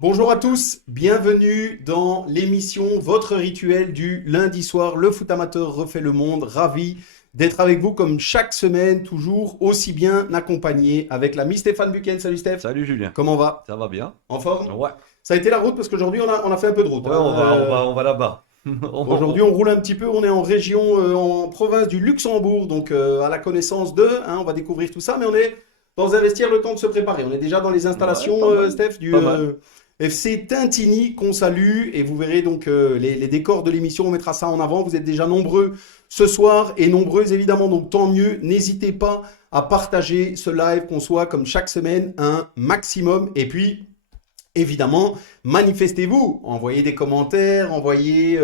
Bonjour à tous, bienvenue dans l'émission Votre rituel du lundi soir. Le foot amateur refait le monde. Ravi d'être avec vous comme chaque semaine, toujours aussi bien accompagné avec l'ami Stéphane Buchen. Salut Steph, Salut Julien, comment va? ça va bien? En forme? Ouais, Ça a été la route parce qu'aujourd'hui on a fait un peu de route, ouais, hein. on va là-bas. Aujourd'hui on roule un petit peu, on est en région, en province du Luxembourg, donc à la connaissance de, hein, on va découvrir tout ça, mais on est dans un vestiaire le temps de se préparer. On est déjà dans les Ouais, installations, pas mal, Steph, du pas mal. FC Tintigny qu'on salue, et vous verrez donc les décors de l'émission, on mettra ça en avant. Vous êtes déjà nombreux ce soir et nombreuses évidemment, donc tant mieux. N'hésitez pas à partager ce live, qu'on soit comme chaque semaine un maximum, et puis évidemment, manifestez-vous, envoyez des commentaires, envoyez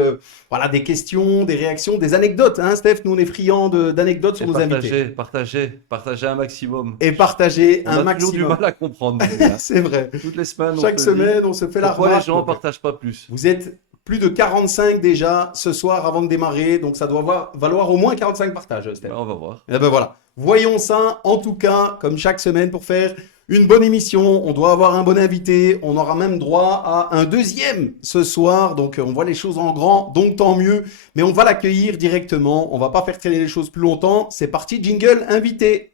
voilà, des questions, des réactions, des anecdotes. Hein, Steph, nous on est friands d'anecdotes sur Et nos invités. partagez un maximum. Et partagez On un a toujours du maximum. mal à comprendre, nous, hein. C'est vrai. Toutes les semaines, on Chaque se dit, semaine, on se fait la pourquoi les remarque. gens Donc, partagent pas plus? vous êtes plus de 45 déjà ce soir avant de démarrer, donc ça doit valoir au moins 45 partages, Steph. Ben, on va voir. Et ben voilà. Voyons ça, en tout cas, comme chaque semaine, pour faire une bonne émission. On doit avoir un bon invité. On aura même droit à un deuxième ce soir. Donc, on voit les choses en grand. Donc, tant mieux. Mais on va l'accueillir directement. On va pas faire traîner les choses plus longtemps. C'est parti, jingle invité.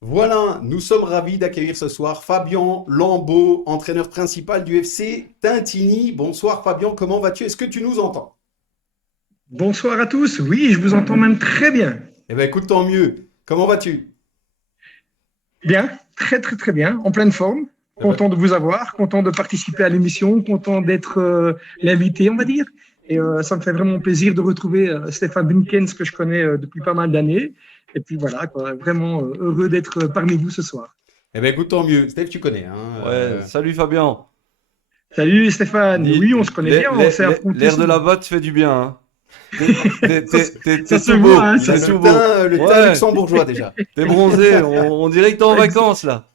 Voilà, nous sommes ravis d'accueillir ce soir Fabien Lambeau, entraîneur principal du FC Tintigny. Bonsoir Fabien, comment vas-tu? Est-ce que tu nous entends? Bonsoir à tous. Oui, je vous entends même très bien. Eh bien écoute, tant mieux. Comment vas-tu? Bien, très très très bien, en pleine forme. Eh ben, Content de vous avoir, content de participer à l'émission, content d'être l'invité, on va dire. Et ça me fait vraiment plaisir de retrouver Stéphane Bunkens, que je connais depuis pas mal d'années. Et puis voilà, quoi, vraiment heureux d'être parmi vous ce soir. eh ben, écoute, tant mieux. Steph, tu connais, hein. Ouais, salut Fabien. Salut Stéphane. Dis, Oui, on se connaît bien, on s'est affrontés l'air de la souvent. botte fait du bien, hein. Ça, ça T'es se tout voit, beau, hein, Il ça a t'es se tout le beau. teint Ouais, luxembourgeois déjà. t'es bronzé, on dirait que t'es en Ex- vacances là.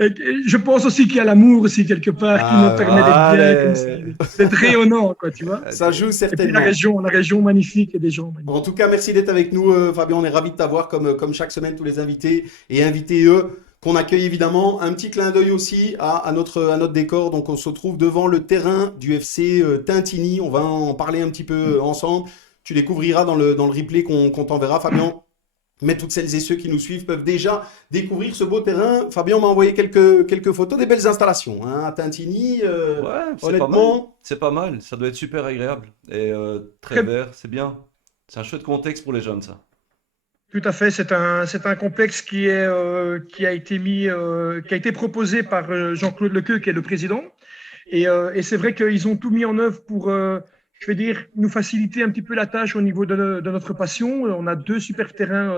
Je pense aussi qu'il y a l'amour aussi quelque part qui nous permet d'être bien comme ça, Allez. d'être rayonnant, quoi, tu vois. Ça joue Et puis certainement. la région magnifique et des gens En magnifiques. tout cas, merci d'être avec nous, Fabien. On est ravis de t'avoir comme chaque semaine, tous les invités et invités eux qu'on accueille évidemment. Un petit clin d'œil aussi à notre décor. Donc, on se trouve devant le terrain du FC Tintigny. On va en parler un petit peu ensemble. Tu découvriras dans le replay qu'on t'enverra, Fabien. Mais toutes celles et ceux qui nous suivent peuvent déjà découvrir ce beau terrain. Fabien m'a envoyé quelques photos, des belles installations hein, à Tintigny. Ouais, c'est pas mal. Honnêtement, C'est pas mal. Ça doit être super agréable. Et très Très, vert, c'est bien. C'est un chouette contexte pour les jeunes, ça. tout à fait, c'est un complexe qui a été qui a été proposé par Jean-Claude Lequeux, qui est le président. Et c'est vrai qu'ils ont tout mis en œuvre pour, je vais dire, nous faciliter un petit peu la tâche au niveau de notre passion. On a deux super terrains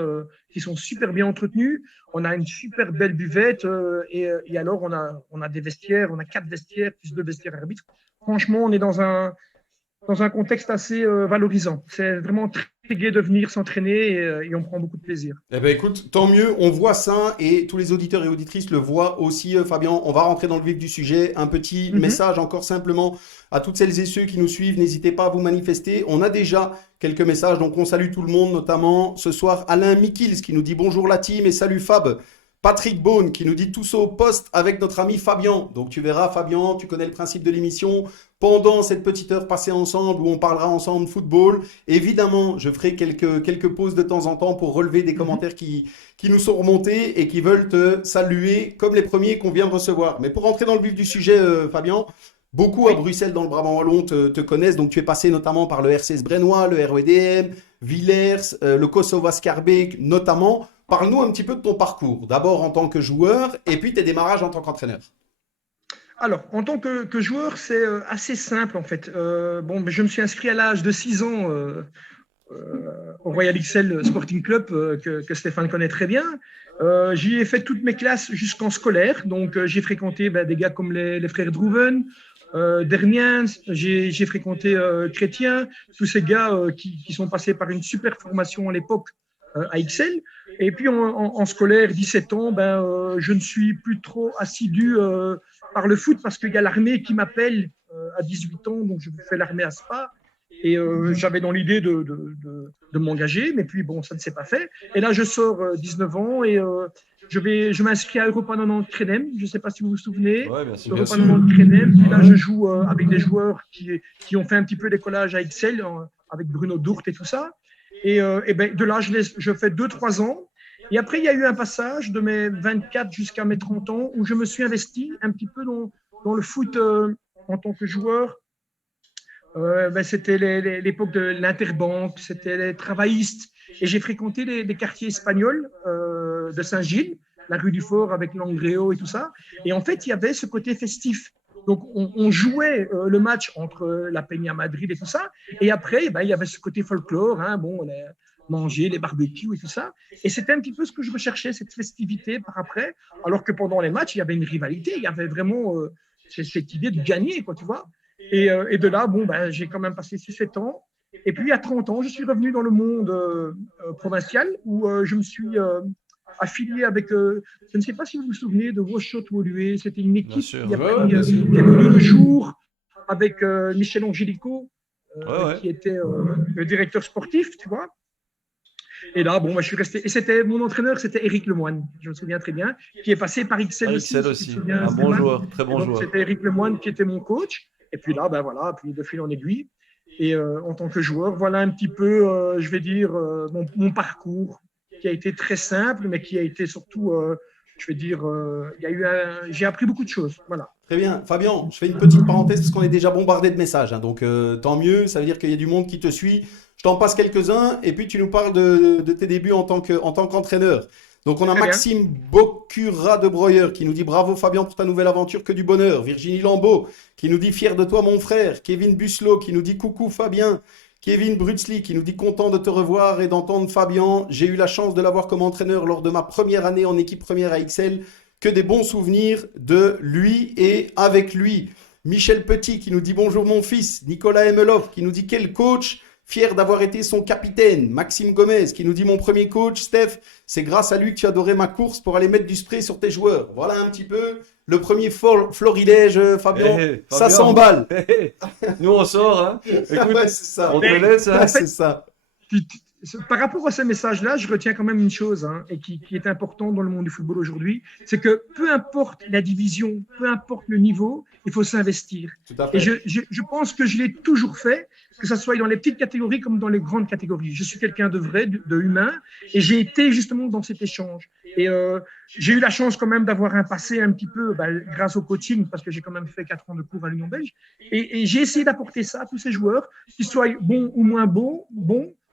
qui sont super bien entretenus. On a une super belle buvette et alors on a des vestiaires, on a quatre vestiaires plus deux vestiaires arbitres. Franchement, on est dans un contexte assez valorisant. C'est vraiment très gai de venir s'entraîner et on prend beaucoup de plaisir. eh ben écoute, tant mieux, on voit ça et tous les auditeurs et auditrices le voient aussi, Fabien. On va rentrer dans le vif du sujet. Un petit Mhm. message encore simplement à toutes celles et ceux qui nous suivent. N'hésitez pas à vous manifester. On a déjà quelques messages, donc on salue tout le monde, notamment ce soir Alain Mikils qui nous dit bonjour la team et salut Fab. Patrick Beaune qui nous dit tous au poste avec notre ami Fabien. Donc tu verras Fabien, tu connais le principe de l'émission. Pendant cette petite heure passée ensemble où on parlera ensemble football, évidemment, je ferai quelques pauses de temps en temps pour relever des Mhm. commentaires qui nous sont remontés et qui veulent te saluer comme les premiers qu'on vient de recevoir. Mais pour rentrer dans le vif du sujet, Fabien, beaucoup à Oui. Bruxelles dans le Brabant Wallon te connaissent. Donc tu es passé notamment par le RCS Brennois, le REDM, Villers, le Kosovo Scarbeck notamment. Parle-nous un petit peu de ton parcours. D'abord en tant que joueur et puis tes démarrages en tant qu'entraîneur. Alors, en tant que joueur, c'est assez simple en fait. Bon, je me suis inscrit à l'âge de 6 ans au Royal XL Sporting Club que Stéphane connaît très bien. J'y ai fait toutes mes classes jusqu'en scolaire. Donc, j'ai fréquenté des gars comme les frères Drouven, Dermiens, j'ai fréquenté Chrétien, tous ces gars qui sont passés par une super formation à l'époque à XL. Et puis en scolaire, 17 ans, je ne suis plus trop assidu par le foot parce qu'il y a l'armée qui m'appelle à 18 ans, donc je fais l'armée à Spa. Et j'avais dans l'idée de m'engager, mais puis bon, ça ne s'est pas fait. Et là, je sors 19 ans et je m'inscris à Europa 90 Crénem. Je ne sais pas si vous vous souvenez. Ouais, bien sûr. Europa 90 Crénem. Puis là, je joue avec des joueurs qui ont fait un petit peu d'écollage à Excel, avec Bruno Dourt et tout ça. Et ben, de là, je fais 2-3 ans. Et après, il y a eu un passage de mes 24 jusqu'à mes 30 ans où je me suis investi un petit peu dans le foot en tant que joueur. Ben, c'était l'époque de l'Interbank, c'était les travaillistes. Et j'ai fréquenté les quartiers espagnols de Saint-Gilles, la rue du Fort avec l'Angréo et tout ça. Et en fait, il y avait ce côté festif. Donc, on jouait le match entre la Peña Madrid et tout ça. Et après, ben, il y avait ce côté folklore, hein, bon, manger, les barbecues et tout ça. Et c'était un petit peu ce que je recherchais, cette festivité par après. Alors que pendant les matchs, il y avait une rivalité, il y avait vraiment cette idée de gagner, quoi, tu vois. Et de là, bon, ben, j'ai quand même passé 6-7 ans. Et puis, à 30 ans, je suis revenu dans le monde provincial où je me suis affilié avec, je ne sais pas si vous vous souvenez de Wauchot-Woluwe. C'était une équipe qui a connu le jour avec Michel Angelico, qui était le directeur sportif, tu vois. Et là, bon, moi, je suis resté. Et mon entraîneur, c'était Éric Lemoine, je me souviens très bien, qui est passé par Excel aussi. Excel aussi. Un bon joueur, très bon joueur. C'était Éric Lemoine qui était mon coach. Et puis là, ben voilà, puis de fil en aiguille. Et en tant que joueur, voilà un petit peu, je vais dire, mon parcours, qui a été très simple, mais qui a été surtout, je vais dire, j'ai appris beaucoup de choses. Voilà. Très bien. Fabien, je fais une petite parenthèse parce qu'on est déjà bombardé de messages, hein, donc tant mieux, ça veut dire qu'il y a du monde qui te suit. Je t'en passe quelques-uns et puis tu nous parles de tes débuts en tant qu'entraîneur. Donc on a Maxime Bocura de Breuer qui nous dit bravo Fabien pour ta nouvelle aventure, que du bonheur. Virginie Lambeau qui nous dit fier de toi mon frère. Kevin Busselot qui nous dit coucou Fabien. Kevin Brutzli qui nous dit content de te revoir et d'entendre Fabien. J'ai eu la chance de l'avoir comme entraîneur lors de ma première année en équipe première à XL. Que des bons souvenirs de lui et avec lui. Michel Petit qui nous dit bonjour mon fils. Nicolas Emelov qui nous dit quel coach. Fier d'avoir été son capitaine. Maxime Gomez qui nous dit mon premier coach, Steph, c'est grâce à lui que tu adorais ma course pour aller mettre du spray sur tes joueurs. Voilà un petit peu le premier florilège, Fabien. Ça s'emballe. Nous on sort, hein. Écoute, ouais, c'est ça. On te laisse, hein. Ouais, c'est ça. Par rapport à ces messages-là, je retiens quand même une chose, hein, et qui est importante dans le monde du football aujourd'hui, c'est que peu importe la division, peu importe le niveau, il faut s'investir. Et je pense que je l'ai toujours fait, que ce soit dans les petites catégories comme dans les grandes catégories. Je suis quelqu'un de vrai, de humain, et j'ai été justement dans cet échange. Et j'ai eu la chance quand même d'avoir un passé un petit peu, grâce au coaching, parce que j'ai quand même fait 4 ans de cours à l'Union belge, et j'ai essayé d'apporter ça à tous ces joueurs, qu'ils soient bons ou moins bons,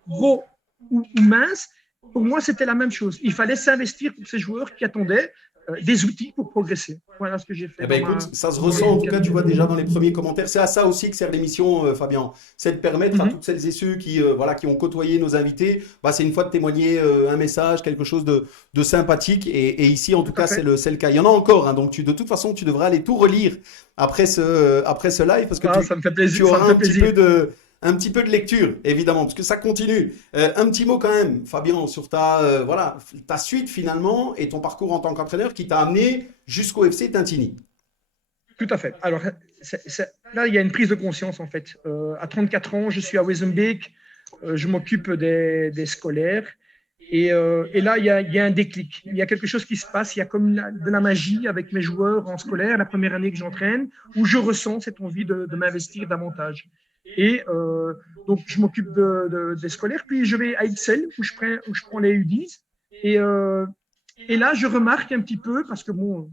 gros ou mince. Pour moi, c'était la même chose. Il fallait s'investir pour ces joueurs qui attendaient des outils pour progresser. Voilà ce que j'ai fait. Eh ben, écoute, ça se ressent en tout cas, tu vois déjà dans les premiers commentaires. C'est à ça aussi que sert l'émission, Fabien. C'est de permettre à toutes celles et ceux qui ont côtoyé nos invités, c'est une fois de témoigner un message, quelque chose de sympathique. Et ici, en tout cas, c'est le cas. Il y en a encore, hein, donc de toute façon, tu devrais aller tout relire après ce live parce que ça me fait plaisir, tu auras un petit peu de lecture, évidemment, parce que ça continue. Un petit mot quand même, Fabien, sur ta suite finalement et ton parcours en tant qu'entraîneur qui t'a amené jusqu'au FC Tintigny. Tout à fait. Alors, là, il y a une prise de conscience en fait. À 34 ans, je suis à Wezenbeek, je m'occupe des scolaires. Et là, il y a un déclic. Il y a quelque chose qui se passe. Il y a comme de la magie avec mes joueurs en scolaire, la première année que j'entraîne, où je ressens cette envie de m'investir davantage. Et donc, je m'occupe des scolaires. Puis, je vais à Excel, où je prends les U10. Et là, je remarque un petit peu, parce que bon,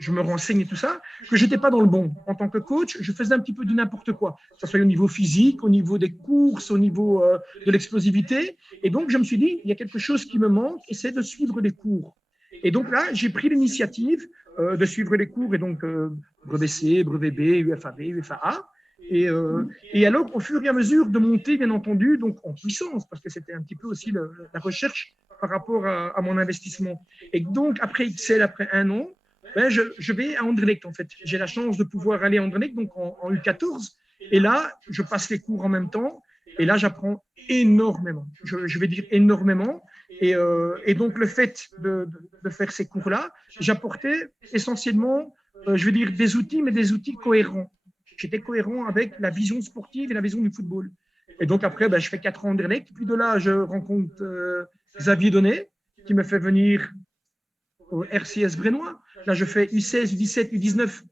je me renseigne et tout ça, que je n'étais pas dans le bon. En tant que coach, je faisais un petit peu du n'importe quoi. Que ce soit au niveau physique, au niveau des courses, au niveau de l'explosivité. Et donc, je me suis dit, il y a quelque chose qui me manque, et c'est de suivre les cours. Et donc là, j'ai pris l'initiative de suivre les cours, et donc brevet C, brevet B, UFAB, UFAA. Et alors, au fur et à mesure de monter, bien entendu, donc en puissance, parce que c'était un petit peu aussi la recherche par rapport à mon investissement. Et donc, après Excel, après 1 an, je vais à Anderlecht, en fait. J'ai la chance de pouvoir aller à Anderlecht, donc en U14. Et là, je passe les cours en même temps. Et là, j'apprends énormément. Je vais dire énormément. Et donc, le fait de faire ces cours-là, j'apportais essentiellement, je vais dire des outils, mais des outils cohérents. j'étais cohérent avec la vision sportive et la vision du football. Et donc après, je fais 4 ans d'Anderlecht. Puis de là, je rencontre Xavier Donnet, qui me fait venir au RCS Brennois. Là, je fais U16, U17, U19,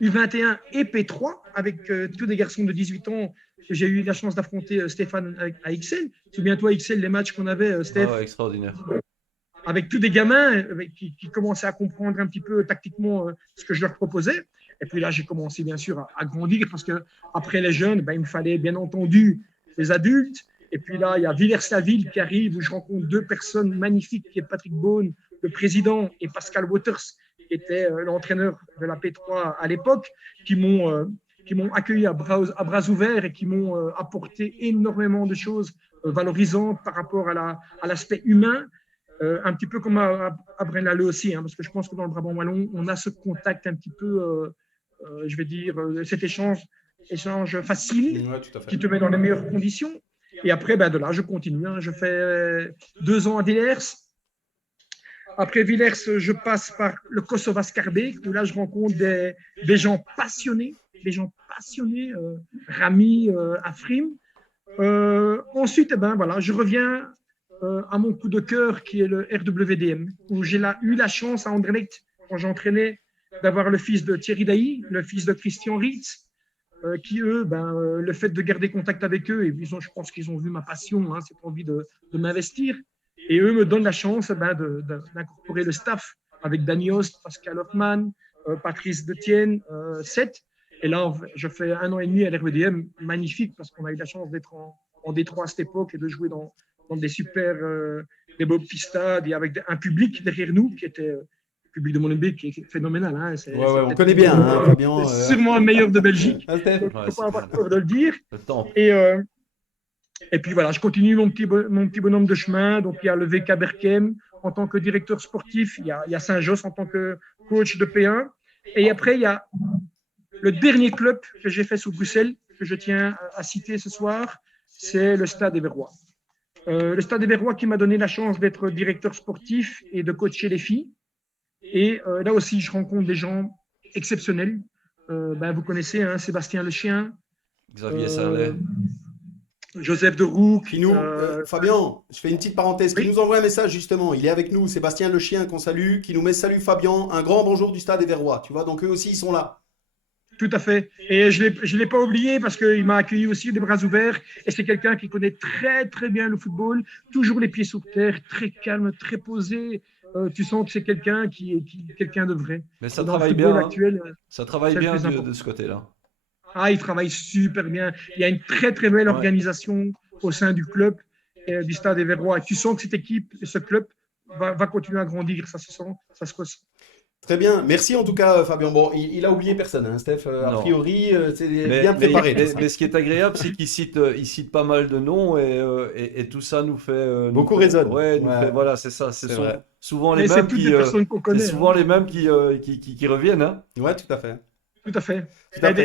U21 et P3 avec tous des garçons de 18 ans. J'ai eu la chance d'affronter Stéphane à XL. Souviens-toi, XL, les matchs qu'on avait, Steph. Ah ouais, extraordinaire. Avec tous des gamins qui commençaient à comprendre un petit peu tactiquement ce que je leur proposais. Et puis là, j'ai commencé bien sûr à grandir parce qu'après les jeunes, il me fallait bien entendu les adultes. Et puis là, il y a Villers-la-Ville qui arrive où je rencontre 2 personnes magnifiques, qui est Patrick Beaune, le président, et Pascal Waters, qui était l'entraîneur de la P3 à l'époque, qui m'ont accueilli à bras ouverts et qui m'ont apporté énormément de choses valorisantes par rapport à l'aspect humain. Un petit peu comme à Braine-l'Alleud aussi, parce que je pense que dans le Brabant wallon, on a ce contact un petit peu, je vais dire, cet échange facile qui te met dans les meilleures conditions. Et après, de là, je continue. Je fais 2 ans à Villers. Après Villers, je passe par le Kosovas Scarbeck, où là, je rencontre des gens passionnés, Rami, Afrim. Ensuite, je reviens à mon coup de cœur qui est le RWDM, où j'ai eu la chance à Anderlecht, quand j'entraînais, d'avoir le fils de Thierry Dailly, le fils de Christian Ritz, qui eux, le fait de garder contact avec eux, et je pense qu'ils ont vu ma passion, cette envie de m'investir, et eux me donnent la chance d'incorporer le staff avec Danny Host, Pascal Hoffman, Patrice Detienne, Seth. Et là, je fais 1 an et demi à l'RWDM, magnifique, parce qu'on a eu la chance d'être en Détroit à cette époque et de jouer dans des super, des beaux petits stades et avec un public derrière nous qui était le public de Molenbeek qui est phénoménal. On connaît bien, Fabien. C'est sûrement le meilleur de Belgique. Il ne faut pas avoir peur de le dire. Et puis voilà, je continue mon petit bonhomme de chemin. Donc il y a le VK Berkem en tant que directeur sportif, il y a Saint-Josse en tant que coach de P1. Et après, il y a le dernier club que j'ai fait sous Bruxelles, que je tiens à citer ce soir, c'est le Stade Éverrois. Le Stade Éverrois qui m'a donné la chance d'être directeur sportif et de coacher les filles. Et là aussi, je rencontre des gens exceptionnels. Vous connaissez Sébastien Le Chien, Xavier Sarlet, Joseph de Roux. Fabien, je fais une petite parenthèse, oui. qui nous envoie un message justement. Il est avec nous, Sébastien Le Chien, qu'on salue, qui nous met salut Fabien, un grand bonjour du Stade Éverrois. Tu vois, donc eux aussi, ils sont là. Tout à fait. Et je ne l'ai pas oublié parce qu'il m'a accueilli aussi des bras ouverts. Et c'est quelqu'un qui connaît très, très bien le football, toujours les pieds sur terre, très calme, très posé. Tu sens que c'est quelqu'un qui est quelqu'un de vrai. Mais ça travaille bien. Actuel, ça travaille bien de ce côté-là. Il travaille super bien. Il y a une très, très belle organisation au sein du club du Stade Éverrois. Et tu sens que cette équipe, ce club, va continuer à grandir. Ça se sent, ça se ressent. Très bien, merci en tout cas Fabien. Bon, il a oublié personne, Steph, a priori, c'est bien préparé. Mais ce qui est agréable, c'est qu'il cite pas mal de noms et tout ça nous fait... Beaucoup résonne. Voilà, c'est ça. C'est souvent les mêmes qui reviennent. Ouais, tout à fait. Tout à fait.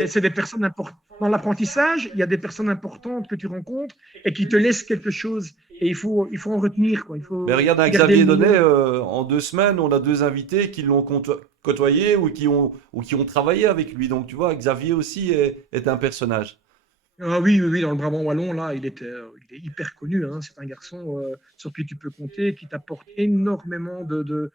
C'est des personnes importantes. Dans l'apprentissage, il y a des personnes importantes que tu rencontres et qui te laissent quelque chose. Et il faut en retenir. Mais regarde, à Xavier Donnet, en 2 semaines, on a 2 invités qui l'ont côtoyé ou qui ont travaillé avec lui. Donc tu vois, Xavier aussi est un personnage. Oui, dans le Brabant wallon, là, il est hyper connu. C'est un garçon sur qui tu peux compter, qui t'apporte énormément de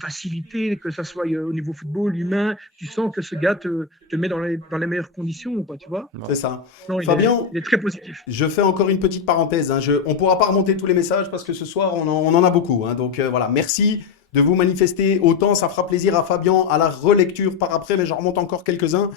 facilité, que ce soit au niveau football, humain. Tu sens que ce gars te met dans les meilleures conditions, tu vois. C'est ça. Non, Fabien, il est très positif. Je fais encore une petite parenthèse. On ne pourra pas remonter tous les messages parce que ce soir, on en a beaucoup. Donc voilà, merci de vous manifester autant. Ça fera plaisir à Fabien à la relecture par après, mais j'en remonte encore quelques-uns.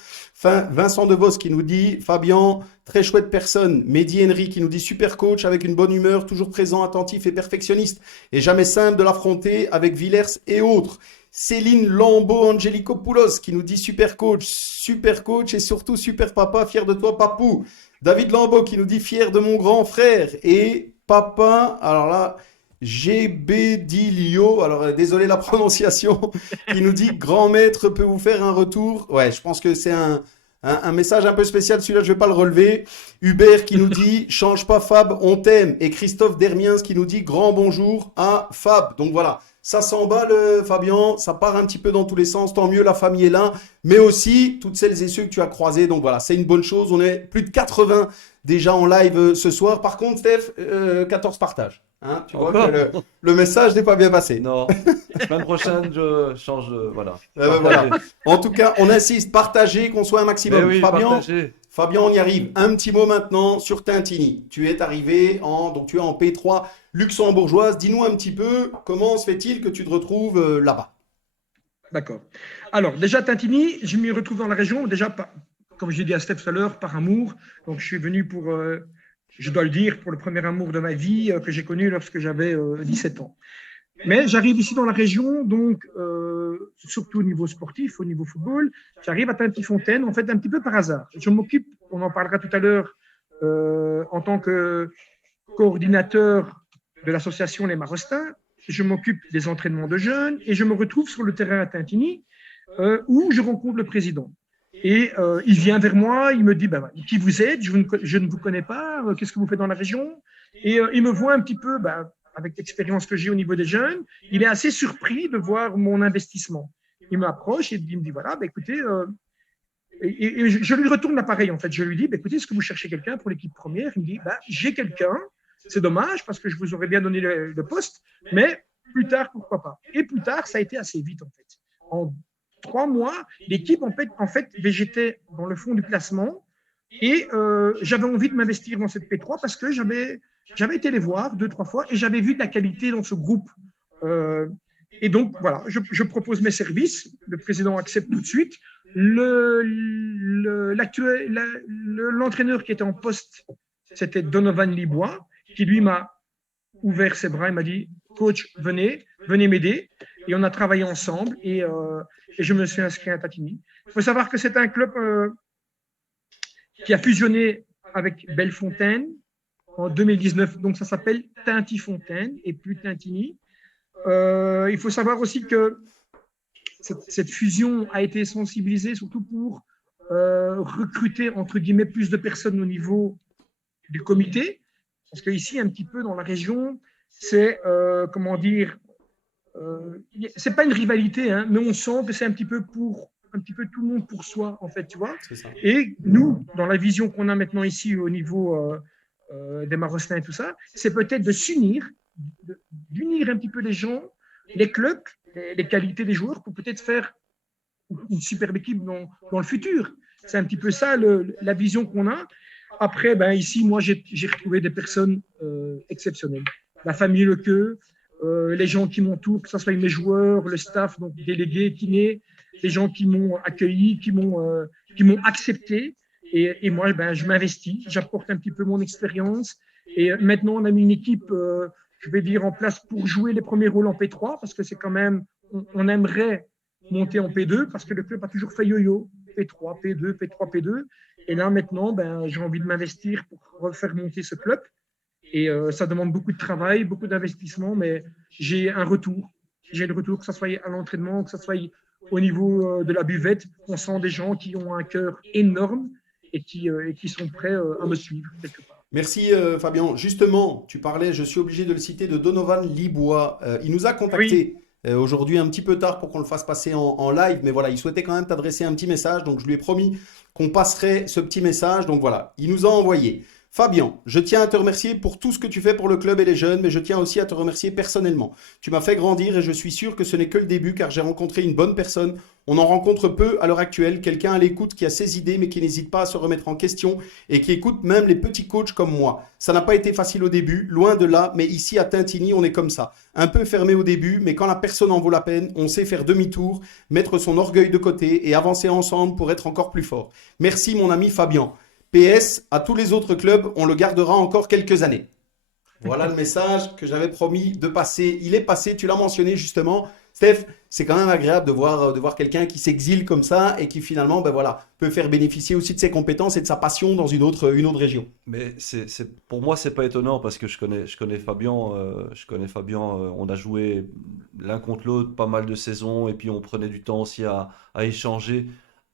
Vincent Devos qui nous dit « Fabien, très chouette personne. » Mehdi Henry qui nous dit « Super coach avec une bonne humeur, toujours présent, attentif et perfectionniste. Et jamais simple de l'affronter avec Villers et autres. » Céline Lambeau-Angelikopoulos qui nous dit « Super coach et surtout super papa, fier de toi papou. » David Lambeau qui nous dit « Fier de mon grand frère. » Et papa, alors là... Gbedilio, alors désolé la prononciation, qui nous dit « Grand maître peut vous faire un retour ». Ouais, je pense que c'est un message un peu spécial, celui-là je ne vais pas le relever. Hubert qui nous dit « Change pas Fab, on t'aime ». Et Christophe Dermiens qui nous dit « Grand bonjour à Fab ». Donc voilà, Ça s'emballe, Fabien, ça part un petit peu dans tous les sens. Tant mieux, la famille est là, mais aussi toutes celles et ceux que tu as croisés. Donc voilà, c'est une bonne chose. On est plus de 80 déjà en live ce soir. Par contre, Steph, 14 partages. Hein, tu vois que le message n'est pas bien passé. Non, semaine prochaine, je change de... Voilà. Voilà. En tout cas, on insiste, partagez, qu'on soit un Mais maximum. oui, Fabien, partagez. Fabien, on y arrive. Un petit mot maintenant sur Tintini. Tu es arrivé donc tu es en P3 luxembourgeoise. Dis-nous un petit peu comment se fait-il que tu te retrouves là-bas. D'accord. Alors, déjà, Tintini, je m'y retrouve dans la région, déjà, comme j'ai dit à Steph tout à l'heure, par amour. Donc, je suis venu pour, je dois le dire, pour le premier amour de ma vie que j'ai connu lorsque j'avais 17 ans. Mais j'arrive ici dans la région, donc, surtout au niveau sportif, au niveau football. J'arrive à Tinti-Fontaine, en fait, un petit peu par hasard. Je m'occupe, on en parlera tout à l'heure, en tant que coordinateur de l'association Les Marostins. Je m'occupe des entraînements de jeunes et je me retrouve sur le terrain à Tintigny où je rencontre le président. Et il vient vers moi, il me dit qui vous êtes, je ne vous connais pas, qu'est-ce que vous faites dans la région? Et il me voit un petit peu, avec l'expérience que j'ai au niveau des jeunes, il est assez surpris de voir mon investissement. Il m'approche et il me dit voilà, écoutez, et je lui retourne l'appareil en fait. Je lui dis écoutez, est-ce que vous cherchez quelqu'un pour l'équipe première? Il me dit j'ai quelqu'un. C'est dommage parce que je vous aurais bien donné le poste, mais plus tard, pourquoi pas. Et plus tard, ça a été assez vite en fait. En 3 mois, l'équipe en fait végétait dans le fond du classement et j'avais envie de m'investir dans cette P3 parce que j'avais été les voir 2-3 fois et j'avais vu de la qualité dans ce groupe. Et donc voilà, je propose mes services. Le président accepte tout de suite. L'entraîneur qui était en poste, c'était Donovan Libois, qui lui m'a ouvert ses bras et m'a dit coach, venez m'aider. Et on a travaillé ensemble et je me suis inscrit à Tintigny. Il faut savoir que c'est un club qui a fusionné avec Bellefontaine en 2019. Donc ça s'appelle Tinti-Fontaine et plus Tintigny. Il faut savoir aussi que cette fusion a été sensibilisée surtout pour recruter entre guillemets plus de personnes au niveau du comité. Parce qu'ici, un petit peu dans la région, c'est, comment dire, c'est pas une rivalité, hein, mais on sent que c'est un petit peu tout le monde pour soi, en fait, tu vois. Et nous, dans la vision qu'on a maintenant ici au niveau des Marostins et tout ça, c'est peut-être de s'unir, d'unir un petit peu les gens, les clubs, les qualités des joueurs pour peut-être faire une superbe équipe dans le futur. C'est un petit peu ça la vision qu'on a. Après, ici, moi, j'ai retrouvé des personnes exceptionnelles. La famille Lequeux, les gens qui m'entourent, que ce soit mes joueurs, le staff, donc délégués, kinés, les gens qui m'ont accueilli, qui m'ont accepté. Et moi, je m'investis, j'apporte un petit peu mon expérience. Et maintenant, on a mis une équipe, je vais dire, en place pour jouer les premiers rôles en P3, parce que c'est quand même, on aimerait monter en P2, parce que le club a toujours fait yo-yo, P3, P2, P3, P2. Et là, maintenant, j'ai envie de m'investir pour refaire monter ce club. Et ça demande beaucoup de travail, beaucoup d'investissement, mais j'ai un retour. J'ai le retour, que ce soit à l'entraînement, que ce soit au niveau de la buvette. On sent des gens qui ont un cœur énorme et qui sont prêts à me suivre quelque part. Merci Fabien. Justement, tu parlais, je suis obligé de le citer, de Donovan Libois. Il nous a contacté aujourd'hui un petit peu tard pour qu'on le fasse passer en live, mais voilà, il souhaitait quand même t'adresser un petit message, donc je lui ai promis qu'on passerait ce petit message. Donc voilà, il nous a envoyé. Fabien, je tiens à te remercier pour tout ce que tu fais pour le club et les jeunes, mais je tiens aussi à te remercier personnellement. Tu m'as fait grandir et je suis sûr que ce n'est que le début car j'ai rencontré une bonne personne. On en rencontre peu à l'heure actuelle, quelqu'un à l'écoute qui a ses idées mais qui n'hésite pas à se remettre en question et qui écoute même les petits coachs comme moi. Ça n'a pas été facile au début, loin de là, mais ici à Tintigny, on est comme ça. Un peu fermé au début, mais quand la personne en vaut la peine, on sait faire demi-tour, mettre son orgueil de côté et avancer ensemble pour être encore plus fort. Merci mon ami Fabien. PS, à tous les autres clubs, on le gardera encore quelques années. Voilà le message que j'avais promis de passer. Il est passé, tu l'as mentionné justement. Steph, c'est quand même agréable de voir quelqu'un qui s'exile comme ça et qui finalement peut faire bénéficier aussi de ses compétences et de sa passion dans une autre région. Mais pour moi, c'est pas étonnant parce que je connais Fabien. On a joué l'un contre l'autre pas mal de saisons et puis on prenait du temps aussi à échanger.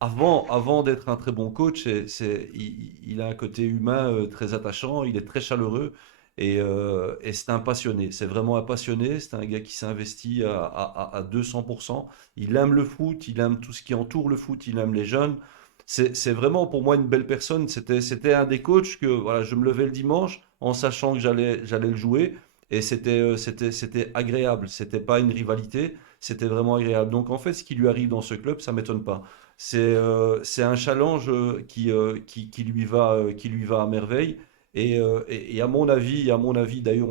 Avant d'être un très bon coach, il a un côté humain très attachant, il est très chaleureux Et c'est un passionné, c'est vraiment un passionné, c'est un gars qui s'investit à 200%. Il aime le foot, il aime tout ce qui entoure le foot, il aime les jeunes. C'est vraiment pour moi une belle personne. C'était un des coachs que voilà, je me levais le dimanche en sachant que j'allais le jouer. Et c'était agréable. C'était pas une rivalité, c'était vraiment agréable. Donc en fait, ce qui lui arrive dans ce club, ça m'étonne pas. C'est un challenge qui lui va à merveille. Et à mon avis, d'ailleurs,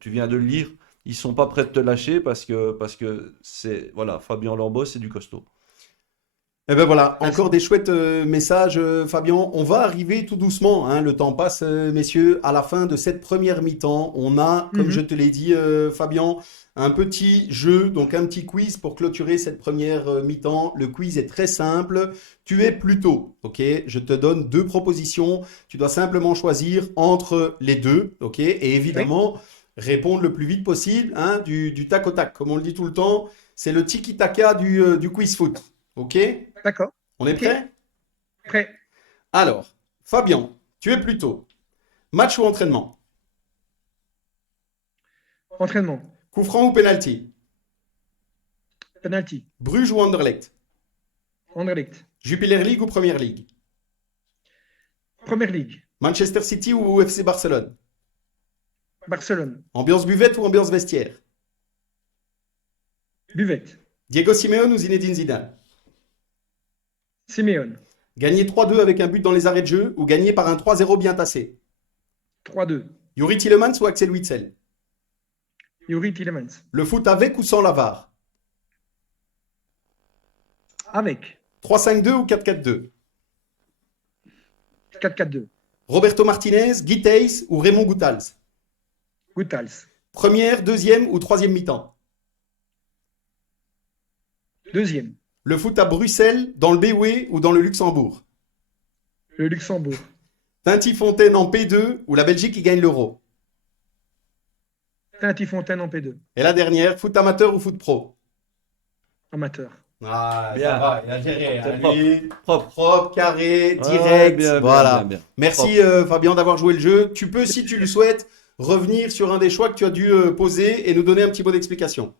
tu viens de le lire, ils sont pas prêts de te lâcher parce que c'est voilà, Fabien Lambos, c'est du costaud. Eh ben voilà, Ah, encore des chouettes messages, Fabien. On va arriver tout doucement, hein, le temps passe, messieurs, à la fin de cette première mi-temps. On a, comme je mhm. te l'ai dit, Fabien, un petit jeu, donc un petit quiz pour clôturer cette première mi-temps. Le quiz est très simple. Tu es plutôt, ok? Je te donne deux propositions. Tu dois simplement choisir entre les deux, ok? Et Oui, évidemment, répondre le plus vite possible, hein, du tac au tac. Comme on le dit tout le temps, c'est le tiki-taka du quiz foot, ok? d'accord. On est Ok, prêt? prêt. Alors, Fabien, tu es plutôt match ou entraînement? Entraînement. Coup franc ou penalty? Penalty. Bruges ou Anderlecht? Anderlecht. Jupiler League ou Premier League? Première Ligue. Manchester City ou FC Barcelone? Barcelone. Ambiance buvette ou ambiance vestiaire? Buvette. Diego Simeone ou Zinedine Zidane? Simeone. Gagner 3-2 avec un but dans les arrêts de jeu ou gagner par un 3-0 bien tassé? 3-2. Yuri Tillemans ou Axel Witsel? Yuri Tillemans. Le foot avec ou sans la VAR? Avec. 3-5-2 ou 4-4-2? 4-4-2. Roberto Martinez, Guy Thys ou Raymond Goethals? Goethals. Première, deuxième ou troisième mi-temps? Deuxième. Le foot à Bruxelles, dans le BOE ou dans le Luxembourg? Le Luxembourg. Tinty-Fontaine en P2 ou la Belgique qui gagne l'Euro? Tinty-Fontaine en P2. Et la dernière, foot amateur ou foot pro? Amateur. Ah, Bien. ça va, il a géré. C'est Hein, propre. lui. Propre. Propre, carré, Ouais, direct. bien, bien, Voilà. bien, bien. Merci Fabien d'avoir joué le jeu. Tu peux, si tu le souhaites, revenir sur un des choix que tu as dû poser et nous donner un petit mot d'explication.